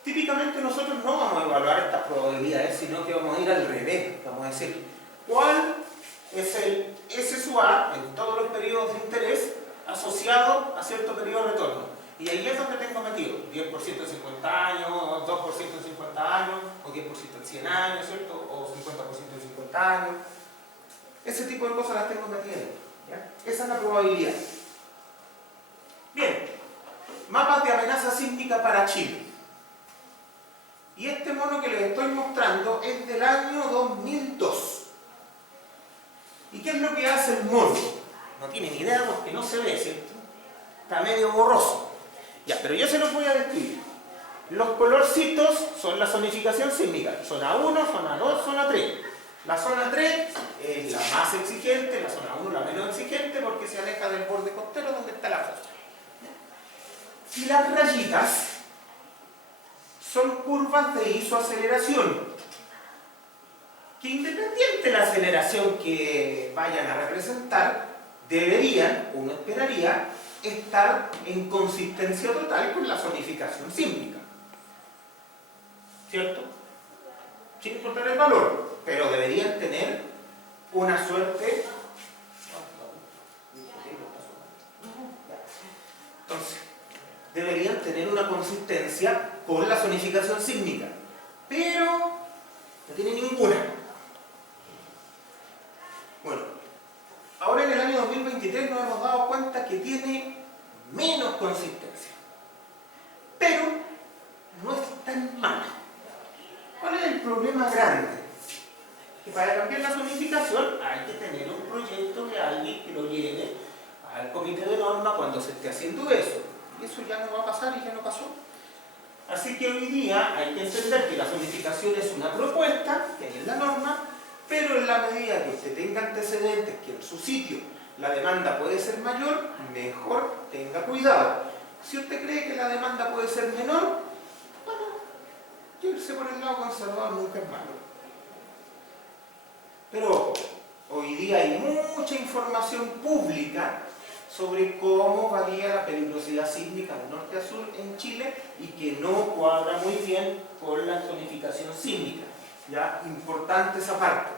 Típicamente nosotros no vamos a evaluar estas probabilidades, sino que vamos a ir al revés. Vamos a decir, ¿cuál es el S sub A en todos los periodos de interés asociado a cierto periodo de retorno? Y ahí es donde tengo metido 10% en 50 años, 2% en 50 años, o 10% en 100 años, ¿cierto? O 50% en 50 años. Ese tipo de cosas las tengo metidas. ¿Ya? Esa es la probabilidad. Bien, mapas de amenaza sísmica para Chile. Y este mono que les estoy mostrando es del año 2002. ¿Y qué es lo que hace el mono? No tiene ni idea porque no se ve, ¿cierto? Está medio borroso. Ya, pero yo se los voy a describir. Los colorcitos son la zonificación sísmica. Zona 1, zona 2, zona 3. La zona 3 es la más exigente, la zona 1 la menos exigente porque se aleja del borde costero donde está la fosa. Y las rayitas son curvas de isoaceleración, que independiente de la aceleración que vayan a representar, deberían, uno esperaría, estar en consistencia total con la zonificación sísmica. ¿Cierto? Sin importar el valor, pero deberían tener una suerte. Entonces, deberían tener una consistencia con la zonificación sísmica, pero no tiene ninguna. Bueno, ahora en el año 2023 nos hemos dado cuenta que tiene menos consistencia, pero no es tan mala. ¿Cuál es el problema grande? Que para cambiar la zonificación hay que tener un proyecto de alguien que lo lleve al comité de norma cuando se esté haciendo eso. Y eso ya no va a pasar y ya no pasó. Así que hoy día hay que entender que la zonificación es una propuesta que hay en la norma, pero en la medida que usted tenga antecedentes que en su sitio la demanda puede ser mayor, mejor tenga cuidado. Si usted cree que la demanda puede ser menor, bueno, irse por el lado conservador nunca es malo. Pero hoy día hay mucha información pública sobre cómo varía la peligrosidad sísmica de norte a sur en Chile y que no cuadra muy bien con la zonificación sísmica. Ya, importante esa parte.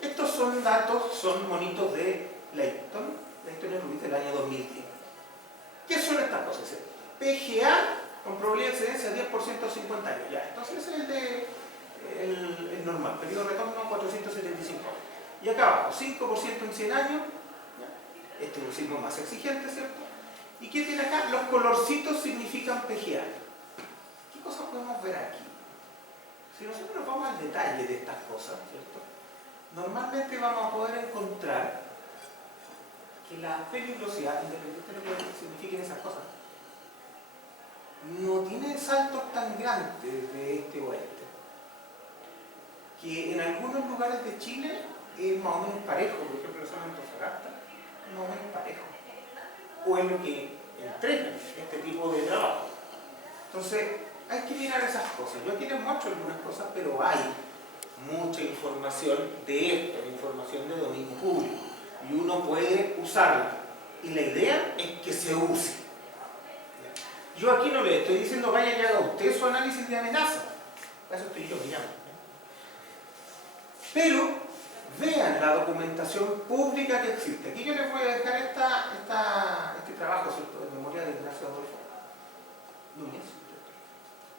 Estos son datos, son monitos de Leighton y Ruiz del año 2010. ¿Qué son estas cosas? PGA con probabilidad de excedencia 10% a 50 años. Ya, entonces ese es el normal, periodo de retorno 475 años. Y acá abajo, 5% en 100 años. Este es un sismo más exigente, ¿cierto? ¿Y qué tiene acá? Los colorcitos significan PGA. ¿Qué cosas podemos ver aquí? Si nosotros nos vamos al detalle de estas cosas, ¿cierto? Normalmente vamos a poder encontrar que la peligrosidad, independientemente de lo que signifiquen esas cosas, no tiene saltos tan grandes de este a oeste. Que en algunos lugares de Chile es más o menos parejo, por ejemplo, la zona de Antofagasta, más o menos parejo, o es lo que entrega este tipo de trabajo. Entonces hay que mirar esas cosas. Yo aquí les muestro algunas cosas, pero hay mucha información de esto, información de dominio público, y uno puede usarla, y la idea es que se use. Yo aquí no le estoy diciendo vaya y haga usted su análisis de amenaza, para eso estoy yo mirando, pero vean la documentación pública que existe. Aquí yo les voy a dejar este trabajo, ¿cierto?, de memoria de Ignacio Adolfo Núñez.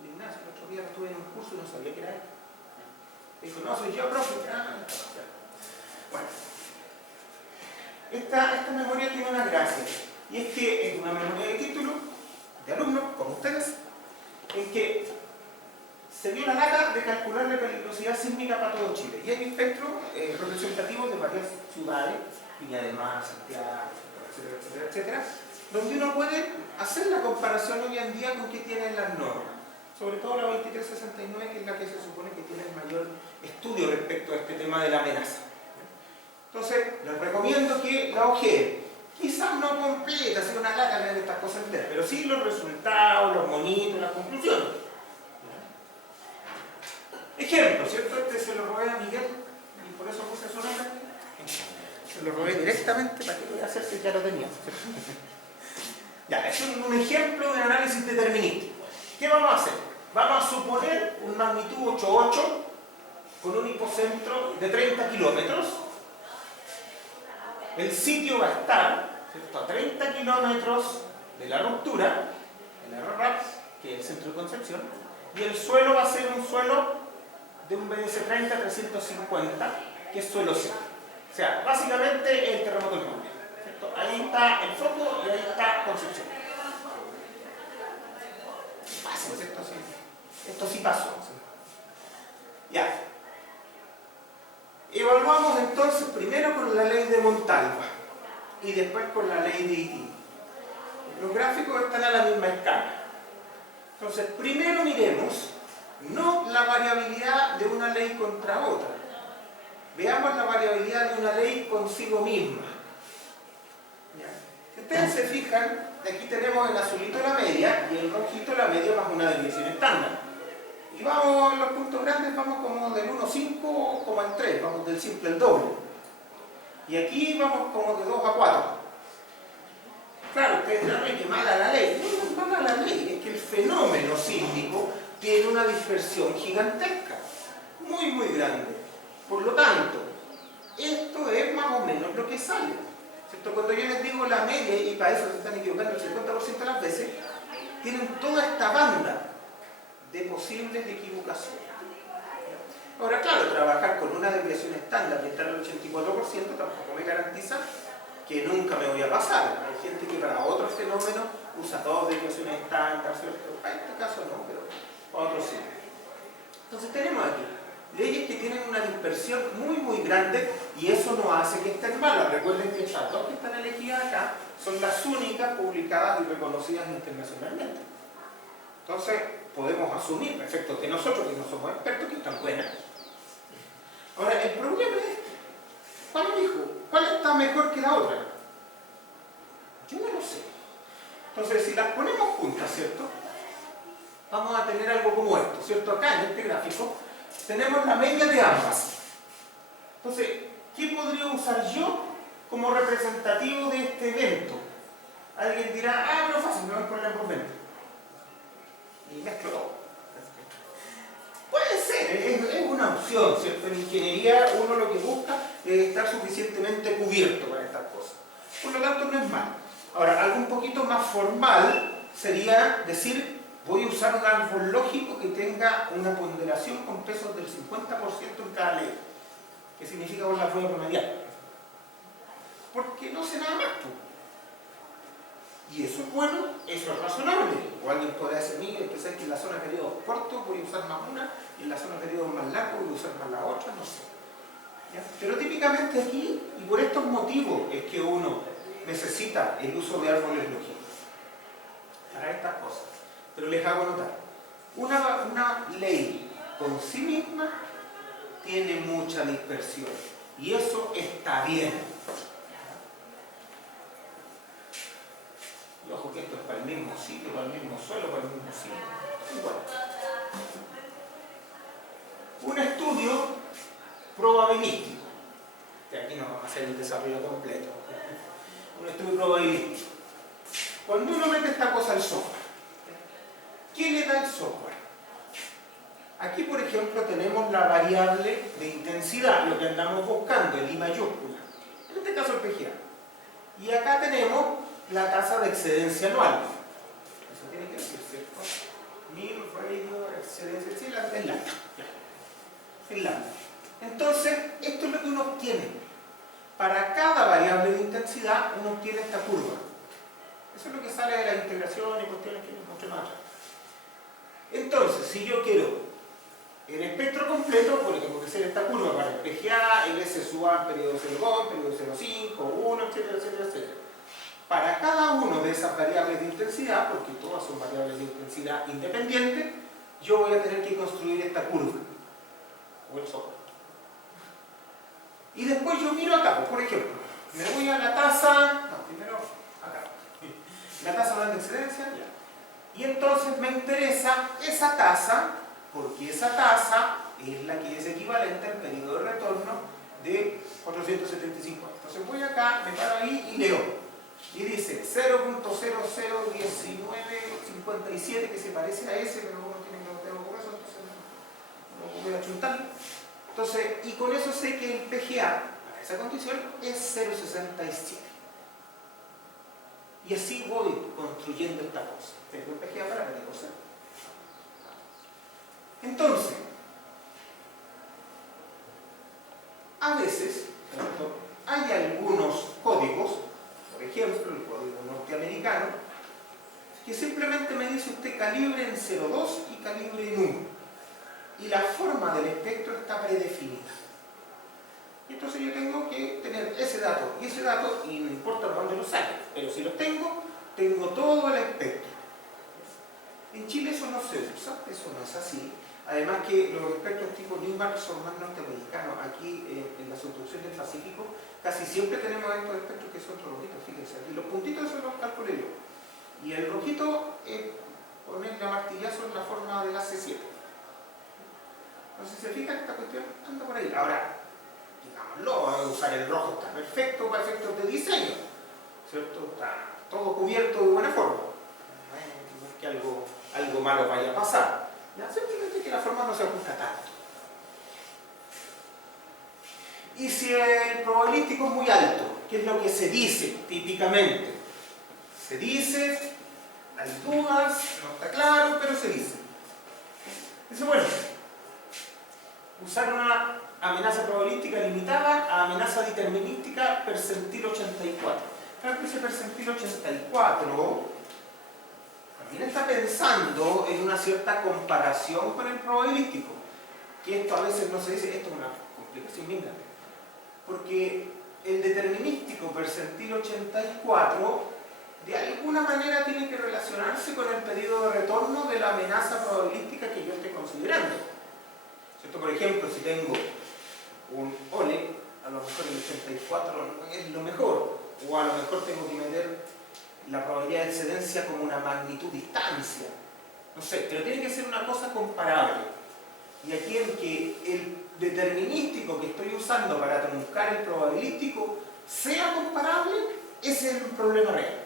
Ignacio, el otro día estuve en un curso y no sabía que era él. Dijo, no, soy yo, profe. Bueno, esta memoria tiene una gracia, y es que es una memoria de título de alumnos, como ustedes, en que se dio la lata de calcular la peligrosidad sísmica para todo Chile. Y hay un espectro representativo de varias ciudades, Viña del Mar, Santiago, etcétera, etcétera, etcétera, donde uno puede hacer la comparación hoy en día con qué tienen las normas. Sobre todo la 2369, que es la que se supone que tiene el mayor estudio respecto a este tema de la amenaza. Entonces, les recomiendo que la ojeen. Quizás no completa, sea una lata de estas cosas enteras, pero sí los resultados, los monitos, las conclusiones. Ejemplo, ¿cierto? Este se lo robé a Miguel, y por eso puse su nombre. Se lo robé directamente, para que lo voy a hacer si ya lo tenía. Ya, es un ejemplo de análisis determinístico. ¿Qué vamos a hacer? Vamos a suponer un magnitud 8.8 con un hipocentro de 30 kilómetros. El sitio va a estar, ¿cierto?, a 30 kilómetros de la ruptura, el RRAP, que es el centro de Concepción, y el suelo va a ser un suelo de un BS30 350, que es suelo seco. O sea, básicamente el terremoto del Maule, ¿cierto? Ahí está el foco y ahí está Concepción. Fácil, ¿cierto? Esto sí pasó. Ya. Evaluamos entonces primero con la ley de Montalva y después con la ley de Itín. Los gráficos están a la misma escala. Entonces, primero miremos no la variabilidad de una ley contra otra. Veamos la variabilidad de una ley consigo misma. ¿Ya? ustedes se fijan, aquí tenemos en azulito la media y en rojito la media más una desviación estándar. Y vamos, en los puntos grandes vamos como del 1,5 como en 3, vamos del simple al doble. Y aquí vamos como de 2 a 4. Claro, ustedes dirán, "Ay, qué mala la ley". No es mala la ley, es que el fenómeno sísmico tiene una dispersión gigantesca, muy muy grande. Por lo tanto, esto es más o menos lo que sale, ¿cierto? Cuando yo les digo la media, y para eso se están equivocando el 50% de las veces, tienen toda esta banda de posibles equivocaciones. Ahora, claro, trabajar con una desviación estándar de estar al 84% tampoco me garantiza que nunca me voy a pasar. Hay gente que para otros fenómenos usa dos desviaciones estándar, ¿cierto? En este caso no, pero para otros sí. Entonces tenemos aquí leyes que tienen una dispersión muy muy grande y eso no hace que estén malas. Recuerden que estas dos que están elegidas acá son las únicas publicadas y reconocidas internacionalmente. Entonces podemos asumir, efectos de nosotros que no somos expertos, que están buenas. Ahora, el problema es, ¿cuál dijo? ¿Cuál está mejor que la otra? Yo no lo sé. Entonces, si las ponemos juntas, ¿cierto? Vamos a tener algo como esto, ¿cierto? Acá en este gráfico tenemos la media de ambas. Entonces, ¿qué podría usar yo como representativo de este evento? Alguien dirá, ah, no es fácil, me voy a poner por 20. Y mezclo todo. Puede ser, es una opción, ¿cierto? En ingeniería uno lo que busca es estar suficientemente cubierto para estas cosas. Por lo tanto, no es malo. Ahora, algo un poquito más formal sería decir, voy a usar un árbol lógico que tenga una ponderación con pesos del 50% en cada ley. ¿Qué significa con la prueba promedial? Porque no sé nada más, tú. Y eso es bueno, eso es razonable. O alguien podrá decir, mire, pensar que en la zona de periodos cortos voy a usar más una, y en la zona de periodos más largos voy a usar más la otra, no sé. ¿Ya? Pero típicamente aquí, y por estos motivos, es que uno necesita el uso de árboles lógicos para estas cosas. Pero les hago notar, una ley con sí misma tiene mucha dispersión, y eso está bien. Y ojo que esto es para el mismo sitio, para el mismo suelo, para el mismo sitio. Igual. Un estudio probabilístico. Que aquí no vamos a hacer el desarrollo completo. Un estudio probabilístico. Cuando uno mete esta cosa al software, ¿qué le da el software? Aquí, por ejemplo, tenemos la variable de intensidad, lo que andamos buscando, el I mayúscula. En este caso el PGA. Y acá tenemos la tasa de excedencia anual. Eso tiene que decir, ¿cierto? Mean radio excedencia, sí, es lambda. Es lambda. Entonces, esto es lo que uno obtiene. Para cada variable de intensidad, uno obtiene esta curva. Eso es lo que sale de la integración y cuestiones que mucho más. Entonces, si yo quiero el espectro completo, pues tengo que hacer esta curva para el PGA, el S sub A, periodo 0,2, periodo 0,5, 1, etcétera, etcétera, etcétera. Para cada una de esas variables de intensidad, porque todas son variables de intensidad independientes, yo voy a tener que construir esta curva, o el software. Y después yo miro acá, por ejemplo, me voy a la tasa, no, primero acá, la tasa de excedencia, ya. Y entonces me interesa esa tasa, porque esa tasa es la que es equivalente al periodo de retorno de 475. Entonces voy acá, me paro ahí y leo. Y dice 0.001957, que se parece a ese, pero uno tiene que meterlo por eso, entonces no voy a chuntarlo. Entonces, y con eso sé que el PGA, para esa condición, es 0.67. Y así voy construyendo esta cosa. Tengo el PGA para la cosa. Entonces, a veces, ¿cierto?, hay algunos códigos, por ejemplo, el código norteamericano, que simplemente me dice usted calibre en 0,2 y calibre en 1. Y la forma del espectro está predefinida. Y entonces yo tengo que tener ese dato, y no importa dónde lo saque, pero si lo tengo, tengo todo el espectro. En Chile eso no se usa, eso no es así. Además que los espectros tipo Newmark son más norteamericanos. Aquí en la subducción del Pacífico casi siempre tenemos estos espectros que son rojitos, fíjense. Aquí los puntitos son los calculé yo. Y el rojito es ponerle a martillazo en la forma de la C7. Entonces, se fijan, esta cuestión anda por ahí. Ahora, digámoslo, usar el rojo está perfecto para efectos de diseño, ¿cierto? Está todo cubierto de buena forma. No es que algo malo vaya a pasar. Simplemente que la forma no se ajusta tanto. Y si el probabilístico es muy alto, ¿qué es lo que se dice típicamente? Se dice, hay dudas, no está claro, pero se dice. Dice, bueno, usar una amenaza probabilística limitada a amenaza determinística percentil 84. Claro que ese percentil 84 también está pensando en una cierta comparación con el probabilístico, que esto a veces no se dice, esto es una complicación bien grande, porque el determinístico percentil 84 de alguna manera tiene que relacionarse con el periodo de retorno de la amenaza probabilística que yo esté considerando. ¿Cierto? Por ejemplo, si tengo un OLE, a lo mejor el 84 es lo mejor, o a lo mejor tengo que meter la probabilidad de excedencia como una magnitud distancia. No sé, pero tiene que ser una cosa comparable. Y aquí en que el determinístico que estoy usando para truncar el probabilístico sea comparable, ese es el problema real.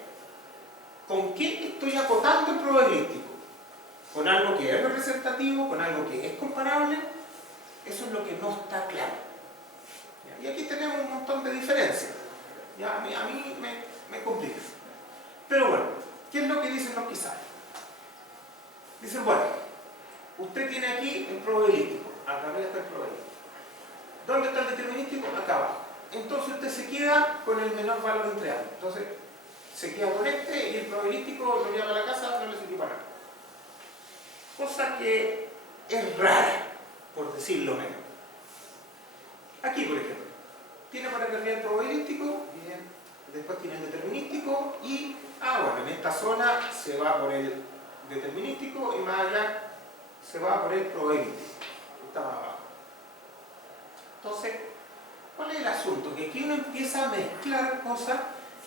¿Con qué estoy acotando el probabilístico? ¿Con algo que es representativo? ¿Con algo que es comparable? Eso es lo que no está claro. Y aquí tenemos un montón de diferencias. Ya, a mí me complica. Pero bueno, ¿qué es lo que dicen los que saben? Dicen, bueno, usted tiene aquí el probabilístico. Acá arriba está el probabilístico. ¿Dónde está el determinístico? Acá abajo. Entonces usted se queda con el menor valor entre ambos. Entonces se queda con este y el probabilístico lo lleva a la casa, no le sirve para nada. Cosa que es rara, por decirlo menos. Aquí, por ejemplo, tiene para cargar el probabilístico, bien, después tiene el determinístico y, bueno, en esta zona se va por el determinístico y más allá se va por el probabilístico, que está más abajo. Entonces, ¿cuál es el asunto? Que aquí uno empieza a mezclar cosas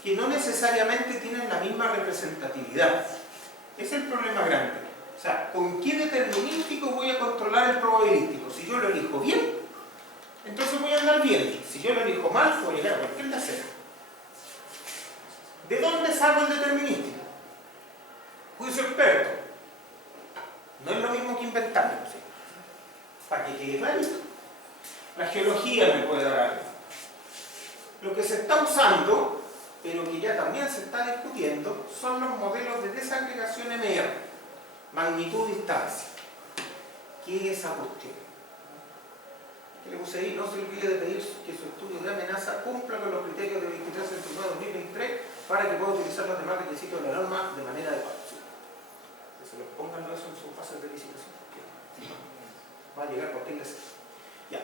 que no necesariamente tienen la misma representatividad. Ese es el problema grande. O sea, ¿con qué determinístico voy a controlar el probabilístico? Si yo lo elijo bien, entonces voy a andar bien. Si yo lo elijo mal, voy a llegar a cualquier acera. ¿De dónde saco el determinístico? Juicio experto. No es lo mismo que inventarlo, ¿sí? Para que quede clarito. La geología me puede dar algo. Lo que se está usando, pero que ya también se está discutiendo, son los modelos de desagregación MR, magnitud-distancia. ¿Qué es esa cuestión? Que le puse ahí, no se olvide de pedir que su estudio de amenaza cumpla con los criterios de 23/09/2023 para que pueda utilizar los demás requisitos de la norma de manera adecuada. Que se los pongan eso en sus fases de licitación. Va a llegar por TLC. Ya.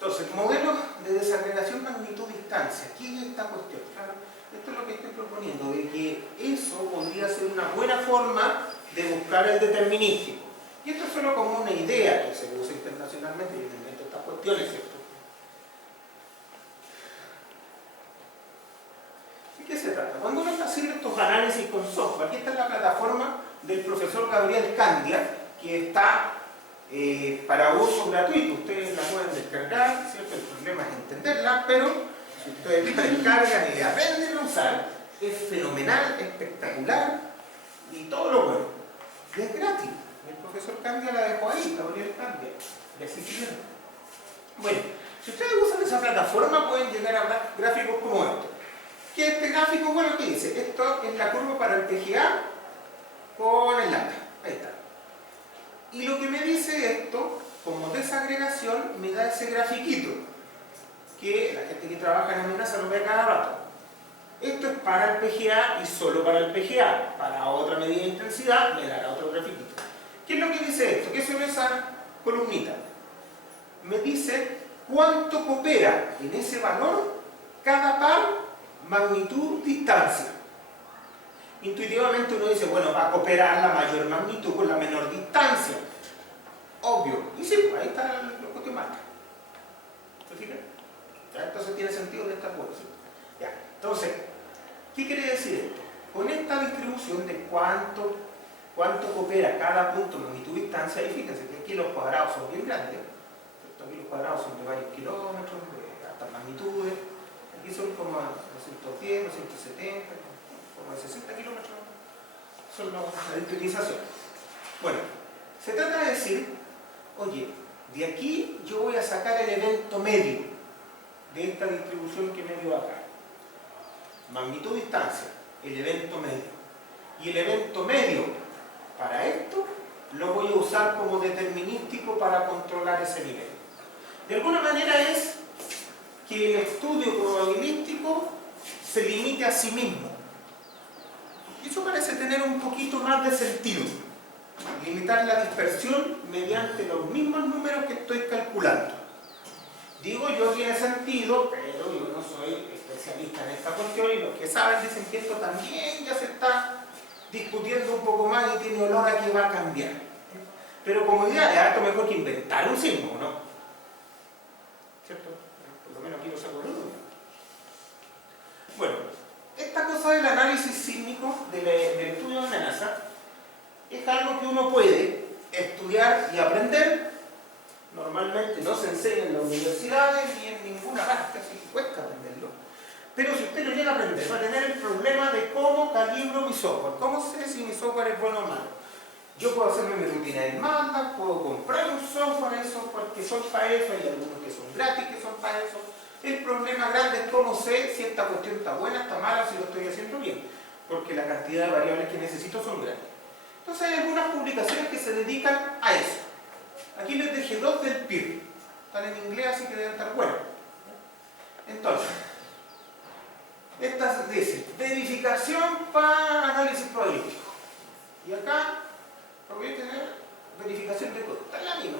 Entonces, modelos de desagregación magnitud-distancia. ¿Qué es esta cuestión? Claro, esto es lo que estoy proponiendo, de que eso podría ser una buena forma de buscar el determinístico. Y esto es solo como una idea que se usa internacionalmente, yo invento estas cuestiones, ¿cierto? ¿De qué se trata? Cuando uno está haciendo estos análisis con software, aquí está la plataforma del profesor Gabriel Candia, que está para uso gratuito. Ustedes la pueden descargar, ¿cierto? El problema es entenderla, pero si ustedes la descargan y aprenden a usar, es fenomenal, espectacular y todo lo bueno. Y es gratis. El profesor Candia la dejó ahí, Gabriel Candia. Y así siguieron. Bueno, si ustedes usan esa plataforma, pueden llegar a ver gráficos como estos. ¿Qué es este gráfico? Bueno, ¿qué dice? Esto es la curva para el PGA con el lambda. Ahí está. Y lo que me dice esto, como desagregación, me da ese grafiquito, que la gente que trabaja en amenaza lo ve cada rato. Esto es para el PGA y solo para el PGA. Para otra medida de intensidad me dará otro grafiquito. ¿Qué es lo que dice esto? ¿Qué es sobre esa columnita? Me dice cuánto coopera en ese valor cada par magnitud-distancia. Intuitivamente uno dice, bueno, va a cooperar la mayor magnitud con la menor distancia. obvio. Y sí, pues ahí está lo que marca. ¿Se fijan? ¿Ya? Entonces tiene sentido de esta población. Ya. Entonces, ¿qué quiere decir esto? Con esta distribución de cuánto coopera cada punto, longitud y distancia, y fíjense que aquí los cuadrados son bien grandes, ¿cierto? Aquí los cuadrados son de varios kilómetros, de altas magnitudes, aquí son como 210, 270, como de 60 kilómetros, son la utilización. Bueno, se trata de decir, oye, de aquí yo voy a sacar el evento medio de esta distribución que me dio acá. Magnitud, distancia, el evento medio. Y el evento medio para esto lo voy a usar como determinístico para controlar ese nivel. De alguna manera es que el estudio probabilístico se limite a sí mismo. Y eso parece tener un poquito más de sentido. Limitar la dispersión mediante los mismos números que estoy calculando. Digo yo tiene sentido, pero yo no soy especialista en esta cuestión y los que saben dicen que esto también ya se está discutiendo un poco más y tiene olor a que va a cambiar. Pero como idea es harto mejor que inventar un signo, ¿no? ¿Cierto? Por lo menos aquí lo saco el uno. Bueno, esta cosa del análisis sísmico, del estudio de amenaza, es algo que uno puede estudiar y aprender. Normalmente no se enseña en las universidades ni en ninguna parte, así que cuesta aprenderlo. Pero si usted lo llega a aprender, va a tener el problema de cómo calibro mi software. ¿Cómo sé si mi software es bueno o malo? Yo puedo hacerme mi rutina de demanda, puedo comprar un software, hay software que son para eso, hay algunos que son gratis que son para eso. El problema grande es cómo sé si esta cuestión está buena, está mala, si lo estoy haciendo bien. Porque la cantidad de variables que necesito son grandes. Entonces hay algunas publicaciones que se dedican a eso. Aquí les dejé dos del PIR. Están en inglés, así que deben estar buenos. Entonces, esta dice, verificación para análisis probabilístico. Y acá, voy a tener verificación de código. Está en la misma.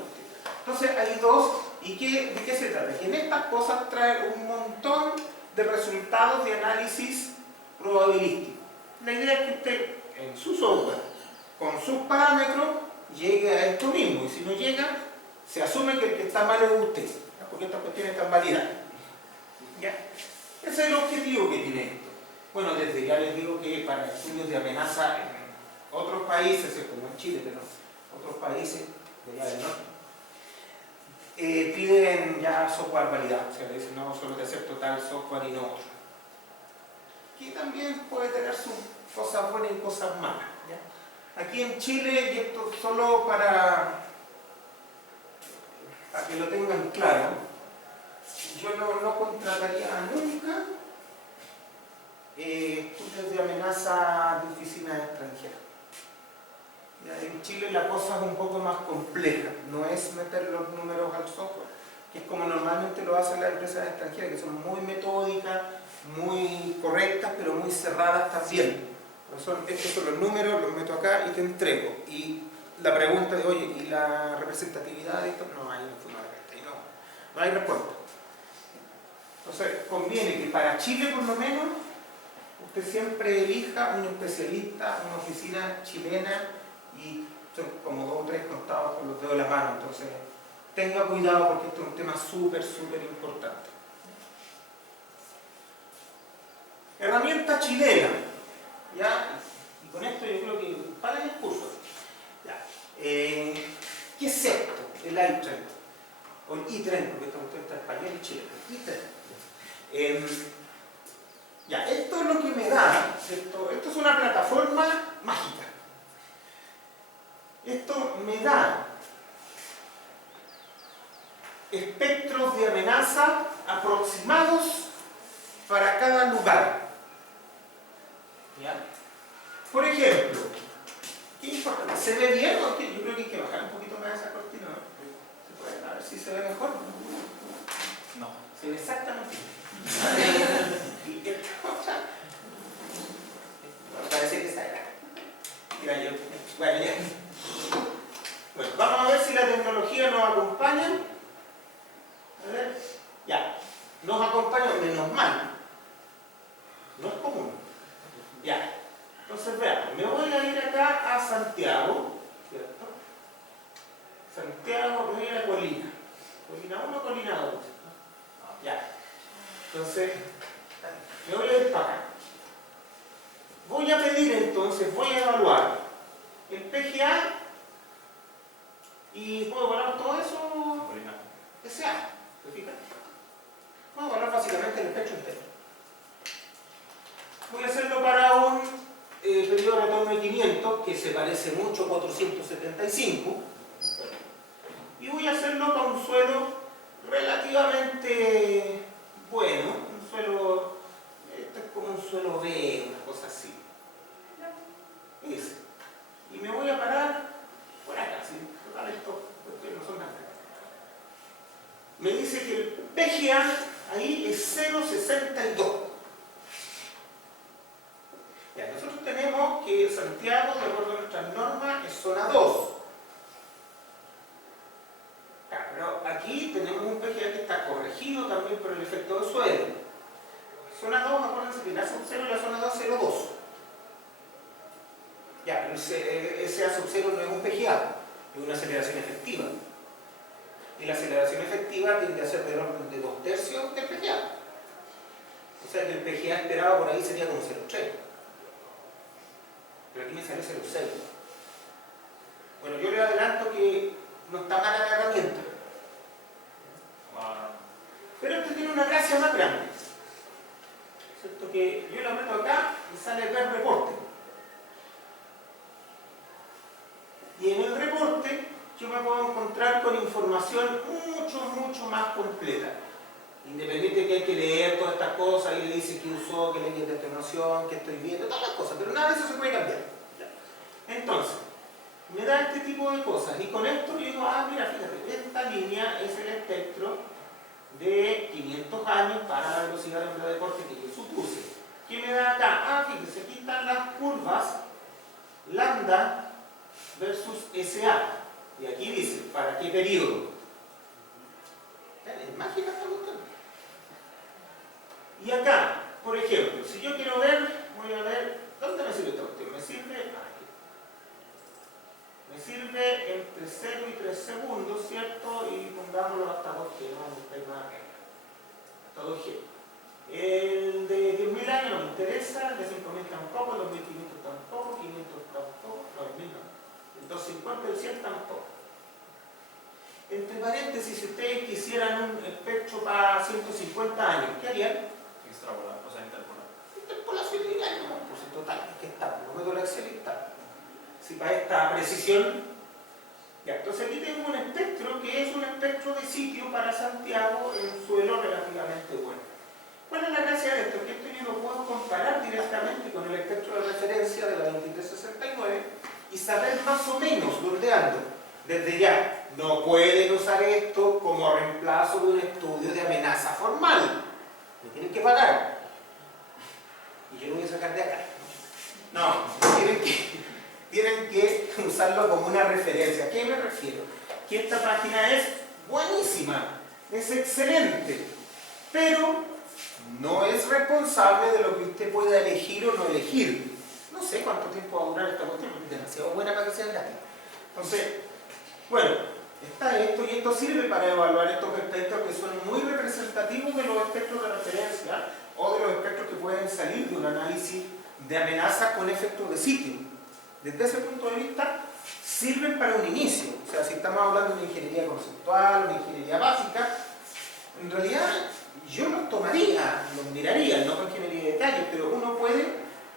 Entonces hay dos, ¿y de qué se trata? Que en estas cosas trae un montón de resultados de análisis probabilístico. La idea es que usted, en su software, con sus parámetros, llegue a esto mismo. Y si no llega, se asume que el que está mal es usted, porque estas cuestiones están validadas. ¿Ya? Ese es el objetivo que tiene esto. Bueno, desde ya les digo que para estudios de amenaza en otros países, como en Chile, pero otros países de allá del norte, piden ya software validado. O sea, le dicen, no, solo te acepto tal software y no otro. Que también puede tener sus cosas buenas y cosas malas. ¿Ya? Aquí en Chile, y esto solo para que lo tengan claro, yo no contrataría nunca estudios de amenaza de oficinas extranjeras. En Chile la cosa es un poco más compleja, no es meter los números al software, que es como normalmente lo hacen las empresas extranjeras, que son muy metódicas, muy correctas, pero muy cerradas también. Estos son los números, los meto acá y te entrego. Y la pregunta de, oye, ¿y la representatividad de esto? No, ahí no fue una respuesta, no hay respuesta. Entonces, conviene que para Chile, por lo menos, usted siempre elija un especialista, una oficina chilena, y son como 2 o 3 contados con los dedos de la mano. Entonces, tenga cuidado porque esto es un tema súper importante. Herramienta chilena. ¿Ya? Y con esto yo creo que para el curso. ¿Ya? ¿Qué es esto? El iTrend. O el iTrend, porque esto está en español y chileno. iTrend. Ya, esto es lo que me da, ¿cierto? Esto es una plataforma mágica. Esto me da espectros de amenaza aproximados para cada lugar. ¿Ya? Por ejemplo, ¿qué importa? ¿Se ve bien o qué? Yo creo que hay que bajar un poquito más esa cortina, ¿no? ¿Se puede? A ver si se ve mejor. No, se ve exactamente bien. Y esta cosa, parece que está acá. Mira, yo, bueno, ya. Bueno, vamos a ver si la tecnología nos acompaña. A ver, ya, nos acompaña, menos mal. No es común. Ya, entonces veamos, me voy a ir acá a Santiago, ¿cierto? Santiago. Entonces, me voy a ir para acá. Voy a pedir entonces, voy a evaluar el PGA y puedo evaluar todo eso SA. ¿Te fijas? Puedo evaluar básicamente el espectro entero. Voy a hacerlo para un periodo de retorno de 500 que se parece mucho a 475 y voy a hacerlo para un suelo relativamente bueno, un suelo, esto es como un suelo B, una cosa así. Ese. Y me voy a parar por acá, ¿sí? Total, esto, porque no son nada. Me dice que el PGA ahí es 0,62. Ya, nosotros tenemos que Santiago, de acuerdo a nuestras normas, es zona 2. Ya, pero aquí tenemos un PGA que está corregido también por el efecto de suelo. Zona 2, acuérdense que la sub 0 y la zona 2, 0,2. Ya, pero ese A sub 0 no es un PGA, es una aceleración efectiva. Y la aceleración efectiva tiende a ser del orden de 2/3 del PGA. O sea que el PGA esperado por ahí sería como 0,3. Pero aquí me sale 0,6. Bueno, yo le adelanto que no está mala la herramienta. Pero este tiene una gracia más grande. ¿Cierto? Que yo la meto acá y sale ver reporte. Y en el reporte yo me puedo encontrar con información mucho más completa. Independiente de que hay que leer todas estas cosas, y le dice que usó, que ley de atenuación, que estoy viendo, todas las cosas, pero nada de eso se puede cambiar. Entonces, me da este tipo de cosas y con esto yo digo, mira, fíjate, esta línea es el espectro de 500 años para la velocidad de onda de corte que yo supuse. ¿Qué me da acá? Fíjense, aquí están las curvas lambda versus SA. Y aquí dice, ¿para qué periodo? Es mágica esta cuestión. Y acá, por ejemplo, si yo quiero ver, voy a ver, ¿dónde me sirve esta cuestión? Me sirve aquí. Me sirve entre 0 y 3 segundos, ¿cierto? Y pongámoslo hasta 2G, no hasta 2G. El de 10.000 años no me interesa, el de 5.000 tampoco, el de 2.500 tampoco, 500 tampoco, no, el 1.000 no. El 250 y el 100 tampoco. Entre paréntesis, si ustedes quisieran un espectro para 150 años, ¿qué harían? Extrapolar, o sea, interpolar. Interpolación lineal, no, pues en total, es que está, no me doy la Excel y está. Si para esta precisión, ya, entonces aquí tengo un espectro que es un espectro de sitio para Santiago en un suelo relativamente bueno. ¿Cuál es la gracia de esto? Que esto yo lo puedo comparar directamente con el espectro de referencia de la 2369 y saber más o menos dónde ando. Desde ya, no pueden usar esto como reemplazo de un estudio de amenaza formal. Me tienen que pagar. Y yo lo voy a sacar de acá. No, tienen que usarlo como una referencia. ¿A qué me refiero? Que esta página es buenísima, es excelente, pero no es responsable de lo que usted pueda elegir o no elegir. No sé cuánto tiempo va a durar esta cuestión, es demasiado buena para que sea gratis. Entonces, bueno, está esto y esto sirve para evaluar estos espectros que son muy representativos de los espectros de referencia o de los espectros que pueden salir de un análisis de amenaza con efectos de sitio. Desde ese punto de vista, sirven para un inicio. O sea, si estamos hablando de una ingeniería conceptual, una ingeniería básica, en realidad yo los tomaría, los miraría, no con ingeniería de detalle, pero uno puede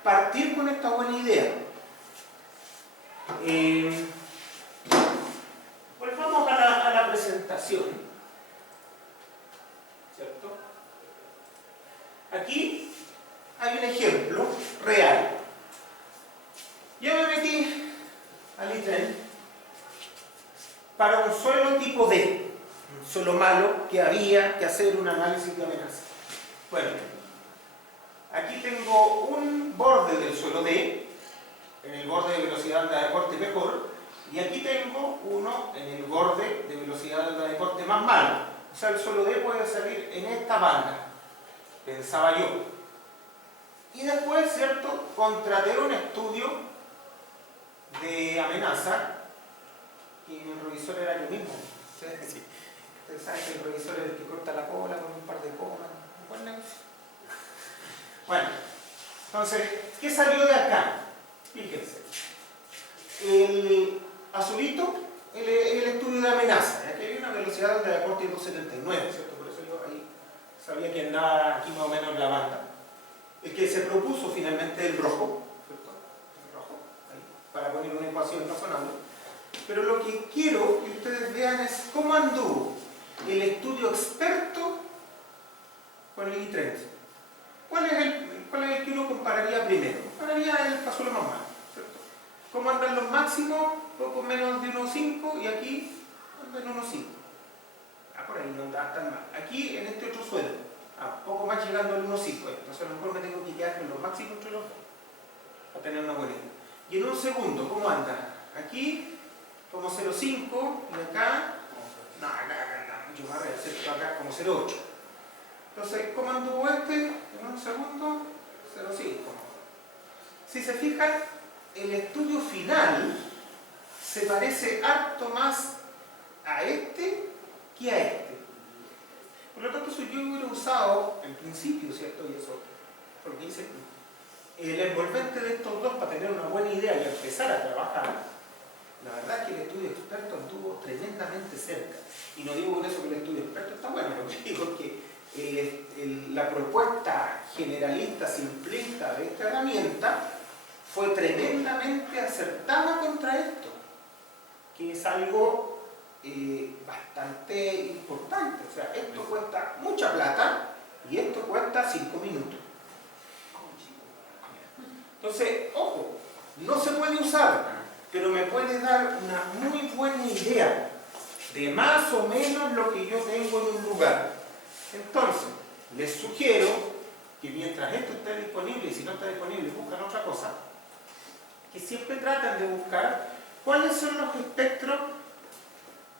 partir con esta buena idea. Pues vamos a la presentación, ¿cierto? Aquí hay un ejemplo real. Yo me metí al ITREN para un suelo tipo D, un suelo malo que había que hacer un análisis de amenaza. Bueno, aquí tengo un borde del suelo D, en el borde de velocidad de corte mejor, y aquí tengo uno en el borde de velocidad de corte más malo. O sea, el suelo D puede salir en esta banda, pensaba yo. Y después, ¿cierto?, contraté un estudio de amenaza, y el revisor era yo mismo. Ustedes saben que el revisor es el que corta la cola con un par de comas. Buen negocio. Bueno, entonces, ¿qué salió de acá? Fíjense. El azulito, el estudio de amenaza. Aquí hay una velocidad de corte de 279, ¿cierto? Por eso yo ahí sabía que andaba aquí más o menos en la banda. El que se propuso finalmente el rojo, ¿cierto? El rojo, ahí, para poner una ecuación razonable. Pero lo que quiero que ustedes vean es cómo anduvo el estudio experto con el I30. ¿Cuál es el que uno compararía primero? Compararía el cazuelo normal, ¿cierto? ¿Cómo andan los máximos? Poco menos de 1.5 y aquí andan 1.5. Por ahí no anda tan mal. Aquí en este otro suelo, poco más llegando al 1.5. Entonces a lo mejor me tengo que quedar con los máximos entre los dos para tener una buena idea. Y en un segundo, ¿cómo anda? Aquí como 0.5 y acá, no, mucho más real, acá como 0.8. Entonces, ¿cómo anduvo este? En un segundo, 0.5. Si se fijan, el estudio final se parece harto más a este que a este. Por lo tanto, si yo hubiera usado en principio, ¿cierto? Y eso, porque hice el envolvente de estos dos para tener una buena idea y empezar a trabajar, la verdad es que el estudio experto anduvo tremendamente cerca. Y no digo con eso que el estudio experto está bueno, lo que digo es que la propuesta generalista, simplista de esta herramienta fue tremendamente acertada contra esto, que es algo bastante importante. O sea, esto cuesta mucha plata y esto cuesta 5 minutos. Entonces, ojo, no se puede usar, pero me puede dar una muy buena idea de más o menos lo que yo tengo en un lugar. Entonces, les sugiero que mientras esto esté disponible, y si no está disponible, buscan otra cosa, que siempre traten de buscar cuáles son los espectros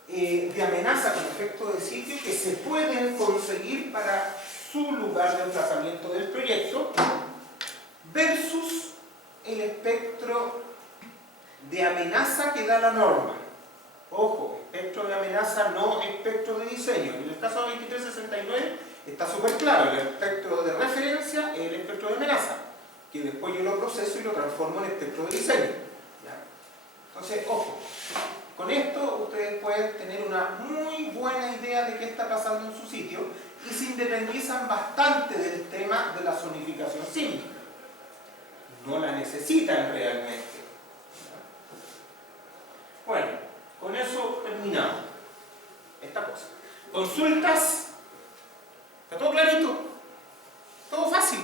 de amenaza con efecto de sitio que se pueden conseguir para su lugar de emplazamiento del proyecto versus el espectro de amenaza que da la norma. Ojo, espectro de amenaza, no espectro de diseño. En el caso 2369 está súper claro, el espectro de referencia es el espectro de amenaza, que después yo lo proceso y lo transformo en espectro de diseño. ¿Ya? Entonces, ojo, con esto ustedes pueden tener una muy buena idea de qué está pasando en su sitio y se independizan bastante del tema de la zonificación sísmica. No la necesitan realmente. Bueno, con eso terminamos esta cosa. ¿Consultas? ¿Está todo clarito? ¿Todo fácil?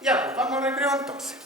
Ya, pues vamos al recreo entonces.